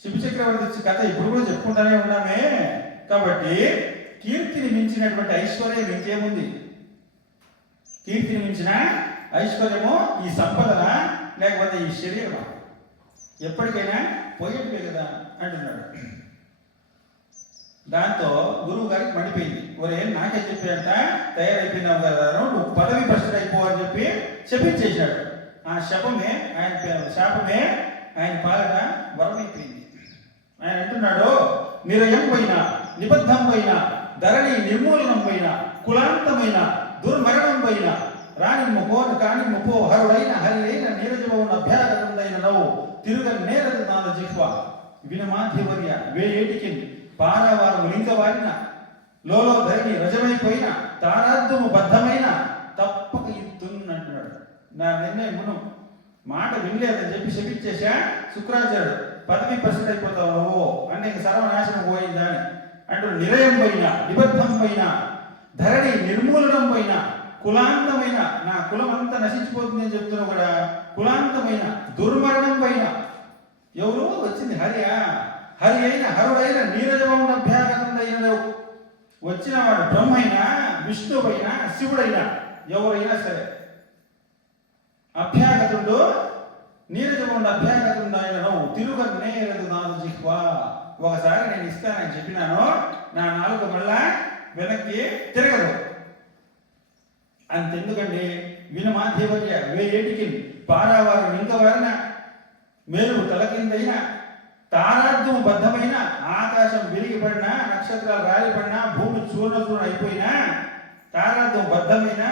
శిబి చక్రవర్తి కథ ఇప్పుడు కూడా చెప్పుకుంటానే ఉన్నామే. కాబట్టి కీర్తిని మించినటువంటి ఐశ్వర్యం ఇంకేముంది? కీర్తిని మించిన ఐశ్వర్యము ఈ సంపదన, లేకపోతే ఈ శరీరమా? ఎప్పటికైనా పోయేటివే కదా అంటున్నాడు. దాంతో గురువు గారికి మండిపోయింది. ఒరే నాకే చెప్పేంత తయారైపోయినావు కదా, నువ్వు పదవి భ్రష్టుడైపో అని చెప్పి శపించేశాడు. ఆ శాపమే ఆయన పాలన వరమైపోయింది. ఆయన అంటున్నాడు, నిరయం పైన, నిబద్ధం పైన, ధరణి నిర్మూలనం పైన, కులాంతమైన, దుర్మరణం పైన, రాణిమ్మకో కాణిమ్మకో హరుడైన హరియైన నీరజమౌన అభ్యాగతుందైన నవ్వు తిరుగ నేరదు నాద జిహ్వ వినమాధ్యవర్య వేయేటికి పారావారు లింగవారిన లోలో ధరణి రజమైపోయిన తారార్థము బద్ధమైన తప్పక ఇత్తున్నంటున్నాడు. నా నిర్ణయం మును మాట వినలేదని చెప్పి శపించేశా శుక్రాచార్యుడు. పదవి ప్రసిద్ధి అయిపోతావు నువ్వు అంటే సర్వనాశనం పోయిందా అని అంటూ, నిలయం పైన, నిబద్ధం పైన, ధరణి నిర్మూలనం పైన, కులాంతమైన, నా కులం అంతా నశించిపోతుంది అని చెప్తున్నావు కూడా, కులాంతమైన, దుర్మరణం పైన. ఎవరు వచ్చింది? హరి అయిన హరుడైన నీరజమౌన అభ్యాగతుందైన వచ్చిన వాడు బ్రహ్మైనా, విష్ణువైనా, శివుడైనా, ఎవరైనా సరే అభ్యాగతుడు, నీరజమౌన అభ్యాగతుందైన నవ్వు తిరుగ నేరదు నాదు జిహ్వ. ఒకసారి నేను ఇస్తానని చెప్పినాను, నా నాలుగు మళ్ళా వెనక్కి తిరగదు. అంతెందుకండి, వినమాధ్యవర్య వేయేటికి పారావారు లింగవారిన, మేలు తలకిందైన, తారార్థము బద్ధమైన, ఆకాశం విరిగిపడినా, నక్షత్రాలు రాలిపడినా, భూమి చూర్ణ అయిపోయినా, తారార్థం బద్ధమైన,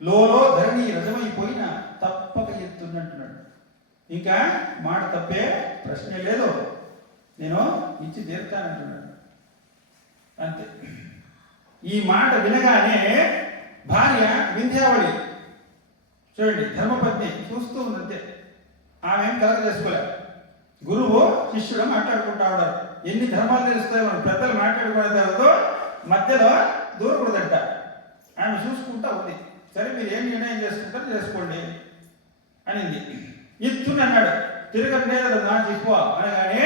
లోలో ధరణి రజమైపోయినా తప్పక ఎత్తున్నట్టున్నాడు. ఇంకా మాట తప్పే ప్రశ్నే లేదు, నేను ఇచ్చి తీరుతానంటున్నాడు. అంతే. ఈ మాట వినగానే భార్య వింధ్యావళి చూడండి, ధర్మపత్ని చూస్తూ ఉందంతే. ఆమె ఏం కలర్ చేసుకోలే. గురువు శిష్యుడు మాట్లాడుకుంటా ఉన్నారు. ఎన్ని ధర్మాలు తెలుస్తాయో మనం పెద్దలు మాట్లాడుకునే తర్వాత మధ్యలో దూరకూడదంట. ఆమె చూసుకుంటా ఉంది. సరే మీరు ఏం నిర్ణయం చేసుకుంటారో చేసుకోండి అనింది. ఇత్తుని అన్నాడు, తిరగండి నా ఎక్కువ అనగానే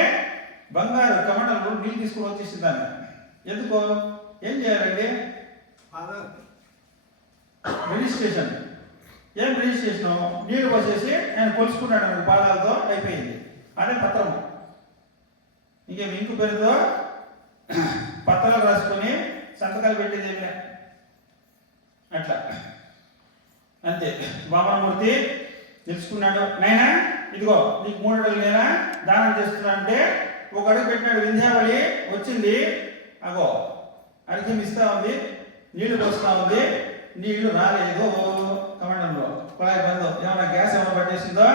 బంగారు కమండలు నీళ్ళు తీసుకుని వచ్చేసింది ఆమె. ఎందుకో ఏం చేయాలండి? రిజిస్ట్రేషన్. ఏం రిజిస్ట్రేషన్? నీళ్ళు పోసేసి ఆయన కొలుసుకున్నాడు అన్నది పాదాలతో, అయిపోయింది. అదే పత్రము. ఇంకేం ఇంకు పేరుతో పత్రాలు రాసుకొని సంతకాలు పెట్టేది ఏమిలే. అట్లా అంతే. వామనమూర్తి తెలుసుకున్నాడు, నైనా ఇదిగో నీకు 3 అడుగులు నేనా దానం చేస్తున్నా అంటే ఒక అడుగు పెట్టినాడు. వింధ్యావళి వచ్చింది, అగో అడిగి ఇస్తా ఉంది, నీళ్లు పోస్తా ఉంది, నీళ్లు రాలేదు కమండంలో, కుళాయి బంధు. ఏమన్నా గ్యాస్ ఏమైనా పట్టేసిందో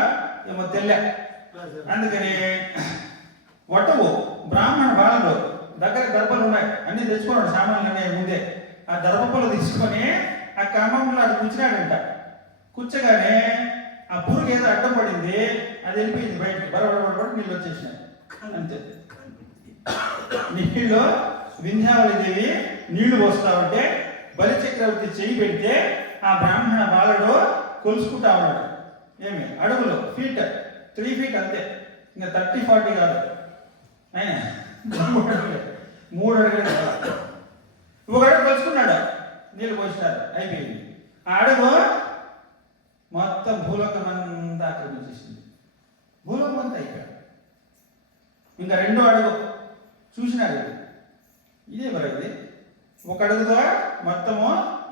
ఏమో తెల్ల. అందుకని వటువు బ్రాహ్మణ బాలుడు దగ్గర దర్భలు ఉన్నాయి, అన్ని తెచ్చుకున్నాడు సామాన్లు అనే ముందే. ఆ దర్భలు తీసుకొని ఆ ఖమ్మంలో అది కూర్చున్నాడంట. కూర్చోగానే ఆ పురుగు ఏదో అడ్డం పడింది, అది వెళ్ళిపోయింది బయటకి. బరబడబడి నీళ్ళు వచ్చేసినాయి అంతే. నీళ్ళు వింధ్యావళి దేవి నీళ్లు పోస్తా ఉంటే బలి చక్రవర్తి చెయ్యి పెడితే ఆ బ్రాహ్మణ బాలుడు కొలుసుకుంటా ఉన్నాడు. ఏమి అడుగులు ఫీట్ 3 feet అంతే, ఇంకా 30-40 కాదు. ఆయన 3 అడుగులు ఒక అడుగు కొలుసుకున్నాడు, నీళ్ళు పోసినారు, అయిపోయింది. ఆ అడుగు మొత్తం భూలోకం అంతా ఆక్రమించేసింది. భూలోకం అంతా అయిపోయాడు. ఇంకా 2వ అడుగు చూసినారు, ఇదే మరి ఇది ఒక అడుగుతో మొత్తము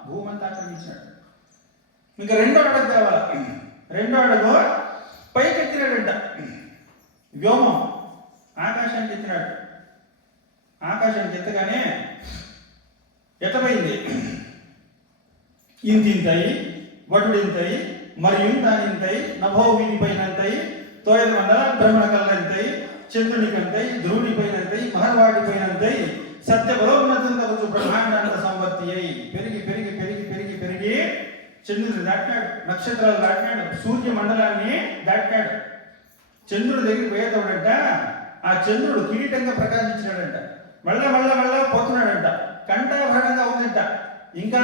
భూమి అంతా ఆక్రమించినాడు. ఇంకా 2వ అడుగు కావాలి. 2వ అడుగు పైకి ఎత్తినాడంట, వ్యోమం ఆకాశానికి ఎత్తినాడు. ఆకాశానికి ఎత్తగానే ఎత్తపోయింది. ఇంతింతయి వటుడింతయి మరి ఇంతానింతయి నభో వీధి పైనంతయి తోయల మండల బ్రహ్మణ కల్లంతయి చంద్రునికంతయి ధ్రువుని పైనంతయి మహర్వాడి పైనంతయి సత్య బలోన్నతంతకు బ్రహ్మాండాంత సంవర్తి అయి పెరిగి పెరిగి పెరిగి పెరిగి పెరిగి చంద్రుడిని దాటినాడు, నక్షత్రాలు దాటినాడు, సూర్య మండలాన్ని దాటినాడు. చంద్రుడి దగ్గరికి పోయేటోడంట ఆ చంద్రుడు కిరీటంగా ప్రకాశించినాడంట. మళ్ళా మళ్ళా మళ్ళా పోతున్నాడంట, కంఠాభరణంగా ఉందంట. ఇంకా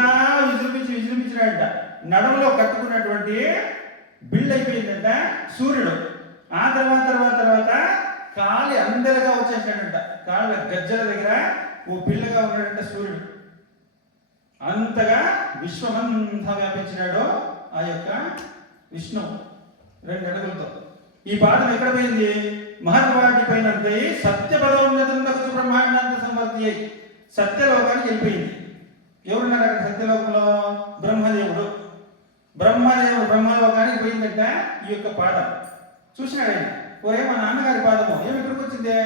విజృంభించినాడంట. నడుములో కట్టుకున్నటువంటి బిల్డ్ అయిపోయిందంట సూర్యుడు. ఆ తర్వాత కాలి అందరిగా వచ్చేసాడంట. కాళ్ళ గజ్జల దగ్గర ఓ పిల్లగా ఉన్నాడంట సూర్యుడు. అంతగా విశ్వమంతా వ్యాపించినాడు ఆ యొక్క విష్ణువు 2 అడుగులతో. ఈ పాదం ఎక్కడ పోయింది? మహర్వాటి పైనంతే సత్య పదోన్నతంలో బ్రహ్మాండాంత సంవర్తి అయి సత్యలోకానికి వెళ్ళిపోయింది. ఎవరున్నారు అక్కడ సత్యలోకంలో? బ్రహ్మదేవుడు. బ్రహ్మలోకానికి పోయిందంట ఈ యొక్క పాదం. చూసినాడు ఆయన, ఒరే మా నాన్నగారి పాదము ఏమి ఇక్కడికి వచ్చింది?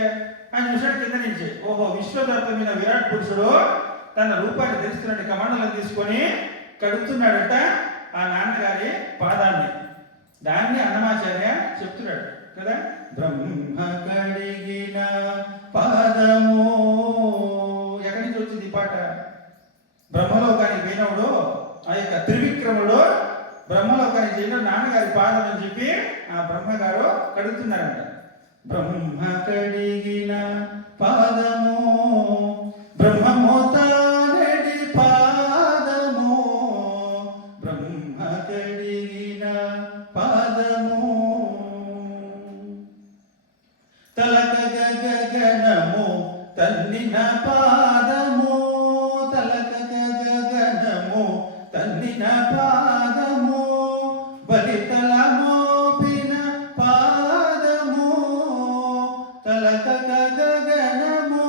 ఆయన చూసాడు కింద నుంచి. ఓహో, విశ్వదర్భమైన విరాట్ పురుషుడు తన రూపాన్ని ధరిస్తున్నట్టు కమండలం తీసుకొని కడుగుతున్నాడట ఆ నాన్నగారి పాదాన్ని. దాన్ని అన్నమాచార్య చెప్తున్నాడు కదా, బ్రహ్మ కడిగిన పాదము. ఎక్కడి నుంచి వచ్చింది ఈ పాట? బ్రహ్మలోకానికి పోయినప్పుడు ఆ యొక్క త్రివిక్రముడు బ్రహ్మలోకానికి చేసిన నాన్నగారి పాదం అని చెప్పి ఆ బ్రహ్మగారు కడుగుతున్నారంట. బ్రహ్మ కడిగిన పాదము బ్రహ్మమోతానడి పాదము బ్రహ్మ కడిగిన పాదము తలక గగనము తన్నిన పాదము తలక గగనము తన్నిన పాదము బలితల మోపిన పాదము తలక గగనము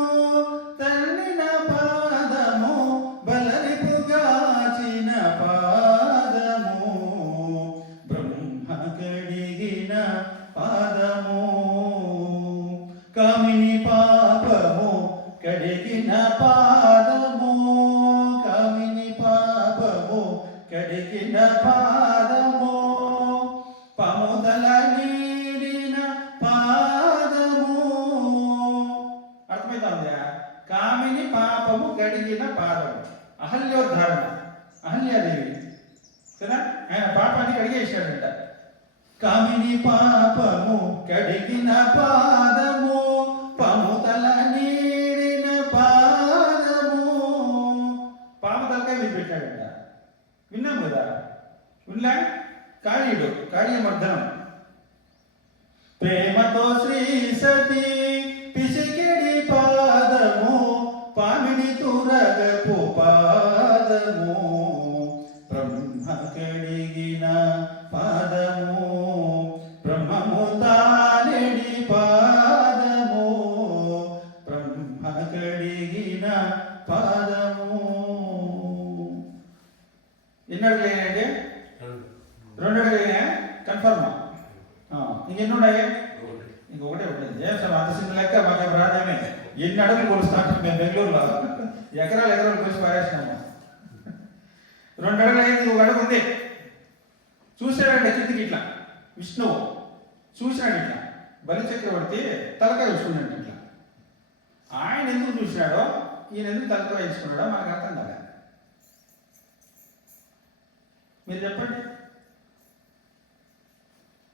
తన్నిన పాదము బలరిపుగాచిన పాదము బ్రహ్మ కడిగిన పాదము కామిని పాపము కడిగిన పాదము కామిని పాపము కడిగిన పాదము పముదల నీడిన పాదము. అర్థమవుతుందా? కామిని పాపము కడిగిన పాదము. అహల్యోద్ధారణ, అహల్యాదేవి కదా, ఆయన పాపాన్ని కడిగేశాడంట. కామిని పాపము కడిగిన పాదము పముదల నీడిన పాదము. పాముదలకాయ మీద పెట్టాడంట. విన్నాం కదా, వినలే? కాళీయుడు, కాళీయమర్దనం. ప్రేమతో శ్రీ సతీ పిసికిడి పాదము పామిడి తురగపు పాదము బ్రహ్మ కడిగిన పాదము బ్రహ్మము తానెడి పాదము బ్రహ్మ కడిగిన పాదము. ఎన్ని అడుగులేనండి? 2 అడుగులే కన్ఫర్మ్. ఇంకెన్ని ఉన్నాయి? ఇంకొకటే ఉంటుంది. ఏం సార్ అంత చిన్న లెక్క మాకేం రాదేమే. ఎన్ని అడుగులు కొలుస్తా అంటే మేము బెంగళూరులో ఎకరాలు కొలిసి పారేసినాము. 2 అడుగులు అయింది, 1 అడుగు ఉంది. చూసాడంటే కిందికి ఇట్లా విష్ణువు చూసినాడు. ఇట్లా బలి చక్రవర్తి తలకాయ చూసుకున్నాడు. ఇట్లా ఆయన ఎందుకు చూసినాడో ఈయన ఎందుకు తలతో వేయించుకున్నాడో మనకు అర్థం కాలే. మీరు చెప్పండి.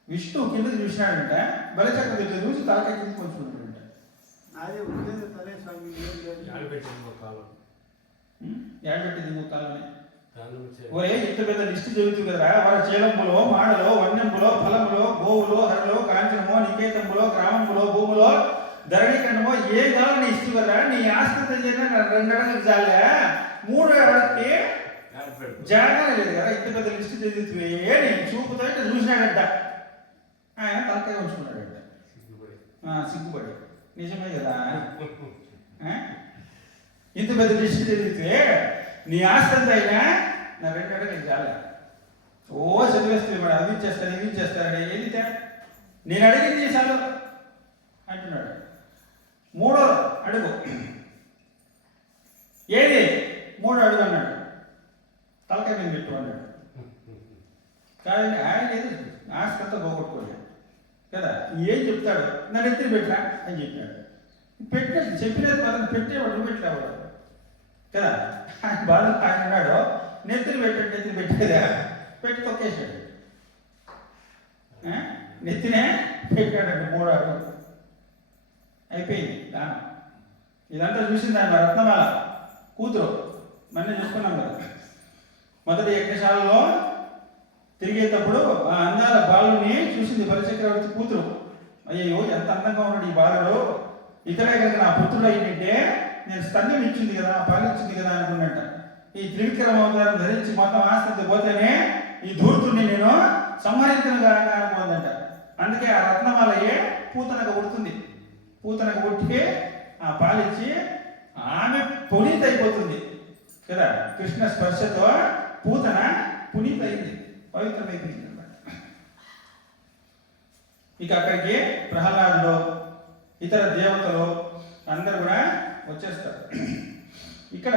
విష్ణు కిందకి చూసినాడంటే బలిచక్రవర్తి ఇట్లా చూసి తలకాయ కిందకి వచ్చుకుంటాడంట. అదే ఉండేది తలే స్వామి ఆడబెట్టింది ఒక కాలం ఏడబెట్టింది ముక్కాలని దాని నుంచి ఒరే ఇంత పెద్ద లిస్టు చదువుతుంది కదరా. వారి చేలంబులో మాడలో వన్యంబులో ఫలములో గోవులో హరలో కాంచనమో నికేతంబులో గ్రామంబులో భూములో ధరణీకరణమో ఏ కాలం నీ ఇస్తూ కదరా. నీ ఆస్తి చేసిన 2 అడుగులు జాలే 3 అడుగుకి జాగానే లేదు కదా. ఇంత పెద్ద లిస్టు చదువుతుంది అని చూపుతో ఇట్లా చూసినాడంట. ఆయన తలకాయ ఉంచుకున్నాడంట సిగ్గుపడి. నిజమే కదా. ఇంత పెద్ద లిస్టు చదివితే నీ ఆస్తి అంతా అయినా నా 2 అడుగులు జాలే. ఓ చదివేస్తుంది మేడం, అవి ఇచ్చేస్తాను ఇవి ఇచ్చేస్తాడు. ఏది నేను అడిగింది చాలు అంటున్నాడు. 3వ అడుగు ఏది 3వ అడుగు అన్నాడు. తలకాయ మీద పెట్టు అన్నాడు. కాదండి ఆయన ఏది ఆస్తి అంతా పోగొట్టుకోలేదు కదా. ఏం చెప్తాడు, నన్ను ఎత్తి పెట్టా అని చెప్పాడు. పెట్టే చెప్పినది పదం పెట్టేవాడు పెట్టేవాడు కదా. ఆయన బాధ ఆయన ఉన్నాడు. నెత్తిని పెట్టాడు. నెత్తిని పెట్టేదా పెట్టి తొక్కేసాడు. నెత్తినే పెట్టాడంటే 3వ అడుగు అయిపోయింది దానం. ఇదంతా చూసింది ఆయన రత్నమాల కూతురు. మొన్న చూసుకున్నాం కదా. మొదటి యజ్ఞశాలలో తిరిగేటప్పుడు ఆ అందాల బాలుని చూసింది బలిచక్రవర్తి కూతురు. అయ్యో ఎంత అందంగా ఉన్నాడు ఈ బాలుడు, ఇతడే కనుక నా పుత్రుడు అయిందంటే నేను స్తన్యం ఇచ్చింది కదా, పాలిచ్చింది కదా అనుకున్నట్ట. ఈ త్రివిక్రమ అవతారం ధరించి మొత్తం ఆస్తి పోతేనే ఈ ధూర్తుడిని నేను సంహరించిన కారణంగా అనుకోందంట. అందుకే ఆ రత్నమాలయే పూతనకు పుడుతుంది. పూతనకు పుట్టి ఆ పాలిచ్చి ఆమె పునీత అయిపోతుంది కదా. కృష్ణ స్పర్శతో పూతన పునీత అయింది, పవిత్రమైపోయింది అన్నమాట. ఇక అక్కడికి ప్రహ్లాదులు ఇతర దేవతలు అందరూ కూడా వచ్చేస్తారు. ఇక్కడ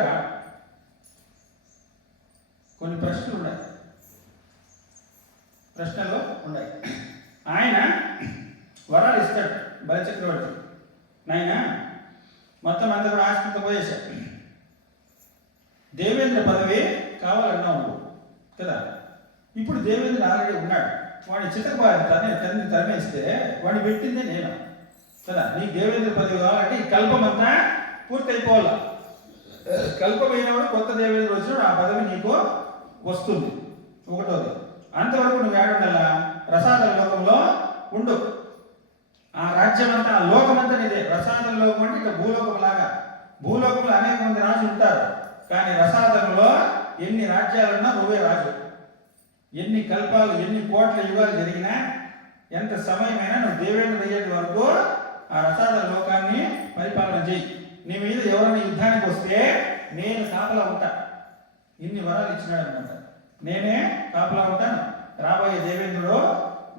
కొన్ని ప్రశ్నలు ఉన్నాయి. ఆయన వరాలు ఇస్తాడు బలిచక్రవర్తి. నాయన మొత్తం అందరూ కూడా ఆస్తితో పోయేశాడు. దేవేంద్ర పదవి కావాలన్నావు నువ్వు కదా. ఇప్పుడు దేవేంద్ర ఆల్రెడీ ఉన్నాడు. వాడిని చితకబారి తరిమేస్తే వాడిని పెట్టిందే నేను కదా. నీకు దేవేంద్ర పదవి కావాలంటే ఈ కల్పమంతా పూర్తి అయిపోవాలి. కల్పమైనప్పుడు కొత్త దేవేంద్రుడు వచ్చినప్పుడు ఆ పదవి నీకు వస్తుంది. 1వది. అంతవరకు నువ్వు ఏడుండాలా రసాతల లోకంలో ఉండు. ఆ రాజ్యం అంతా ఆ లోకమంతా నీదే. రసాతల లోకం అంటే ఇక భూలోకం లాగా. భూలోకంలో అనేక మంది రాజులు ఉంటారు, కానీ రసాతలంలో ఎన్ని రాజ్యాలున్నా నువ్వే రాజు. ఎన్ని కల్పాలు ఎన్ని కోట్ల యుగాలు జరిగినా ఎంత సమయమైనా నువ్వు దేవేంద్రుడు అయ్యేటి వరకు ఆ రసాతల లోకాన్ని పరిపాలన చేయి. నీ మీద ఎవరైనా యుద్ధానికి వస్తే నేను కాపలా ఉంటా. ఇన్ని వరాలు ఇచ్చినాడు అనమాట. నేనే కాపలా ఉంటాను, రాబోయే దేవేంద్రుడు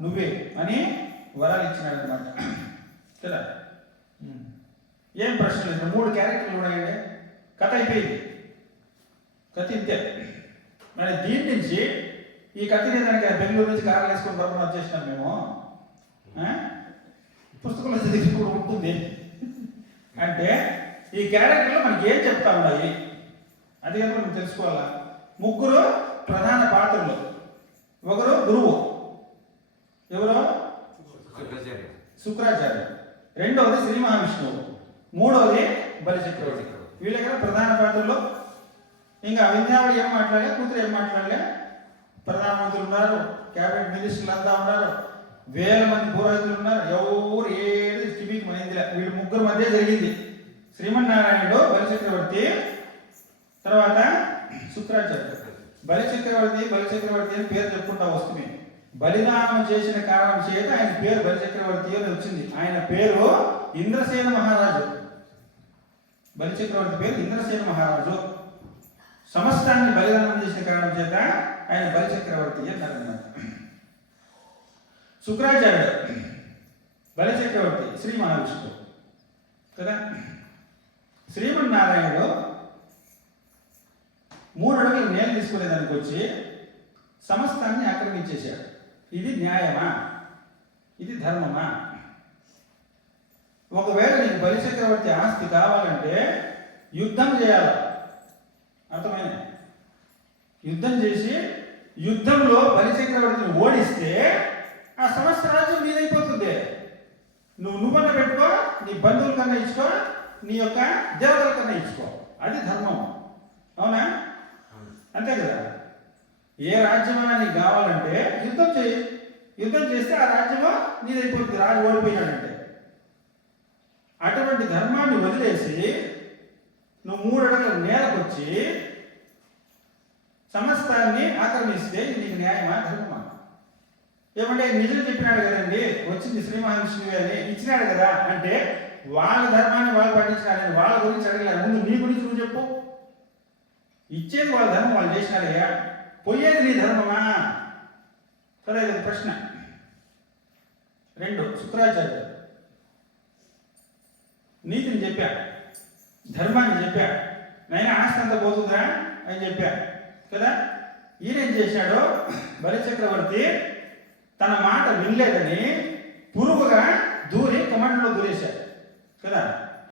నువ్వే అని వరాలు ఇచ్చినాడు అనమాట కదా. ఏం ప్రశ్నలు? 3 క్యారెక్టర్లు ఉన్నాయండి. కథ అయిపోయింది. కథ ఇంతే. మరి దీని నుంచి ఈ కథ దానికి బెంగళూరు నుంచి కార్లు వేసుకొని బొమ్మను వచ్చేసినాం మేము. పుస్తకంలో చదివి కూడా ఉంటుంది. అంటే ఈ క్యారెక్టర్లో మనకి ఏం చెప్తా ఉన్నాయి అది కనుక మనం తెలుసుకోవాలా. 3 ప్రధాన పాత్రలు. ఒకరు గురువు, ఎవరో శుక్రాచార్య. 2వది శ్రీ మహావిష్ణువు. 3వది బలిచక్రవర్తి. వీళ్ళ కదా ప్రధాన పాత్రలు. ఇంకా వింధ్యావళి ఏం మాట్లాడలే, కూతురు ఏం మాట్లాడలే. ప్రధానమంత్రులు ఉన్నారు, క్యాబినెట్ మినిస్టర్లు అంతా ఉన్నారు, వేల మంది పురోహితులు ఉన్నారు. ఎవరు ఏది కివికి మనిందిలే. వీళ్ళు 3 మధ్య జరిగింది. శ్రీమన్నారాయణుడు, బలిచక్రవర్తి, తర్వాత శుక్రాచార్యుడు. బలిచక్రవర్తి అని పేరు చెప్పుకుంటా వస్తుంది. బలిదానం చేసిన కారణం చేత ఆయన పేరు బలిచక్రవర్తి అని వచ్చింది. ఆయన పేరు ఇంద్రసేన మహారాజు. బలిచక్రవర్తి పేరు ఇంద్రసేన మహారాజు. సమస్తాన్ని బలిదానం చేసిన కారణం చేత ఆయన బలిచక్రవర్తి అన్నారన్నమాట. శుక్రాచార్యుడు, బలిచక్రవర్తి, శ్రీ మహావిష్ణువు కదా. శ్రీమన్నారాయణుడు 3 అడుగులు నేల తీసుకునేదానికి వచ్చి సమస్తాన్ని ఆక్రమించేశాడు. ఇది న్యాయమా? ఇది ధర్మమా? ఒకవేళ నీకు బలిచక్రవర్తి ఆస్తి కావాలంటే యుద్ధం చేయాలి. అర్థమైంది? యుద్ధం చేసి యుద్ధంలో బలిచక్రవర్తిని ఓడిస్తే ఆ సమస్త రాజ్యం నీదైపోతుంది. నువ్వన్న పెట్టుకో, నీ బంధువుల కన్నా ఇచ్చుకో, నీ యొక్క దేవతల కన్నా ఇచ్చుకో. అది ధర్మం. అవునా? అంతే కదా. ఏ రాజ్యమైనా నీకు కావాలంటే యుద్ధం చేయి. యుద్ధం చేస్తే ఆ రాజ్యమో నీదైపోతుంది, రాజు ఓడిపోయినాడంటే. అటువంటి ధర్మాన్ని వదిలేసి నువ్వు 3 అడుగుల నేలకొచ్చి సమస్తాన్ని ఆక్రమిస్తే ఇది నీకు న్యాయమా, ధర్మమా? ఏమంటే నిజం చెప్పినాడు కదండి, వచ్చింది శ్రీ మహావిష్ణువే అని ఇచ్చినాడు కదా అంటే వాళ్ళ ధర్మాన్ని వాళ్ళు పాటించినారని వాళ్ళ గురించి అడగలేదు. ముందు నీ గురించి నువ్వు చెప్పు. ఇచ్చేది వాళ్ళ ధర్మం, వాళ్ళు చేసినారయ్యా, పోయేది నీ ధర్మమా? సరే, ఇది ప్రశ్న. 2 శుక్రాచార్యుడు నీతిని చెప్పా, ధర్మాన్ని చెప్పా, నైనా ఆస్తి అంతా పోతుందా అని చెప్పా కదా. ఈయనేం చేశాడో, బలిచక్రవర్తి తన మాట వినలేదని పురుగుగా దూరి కమండలో దూరేశాడు కదా.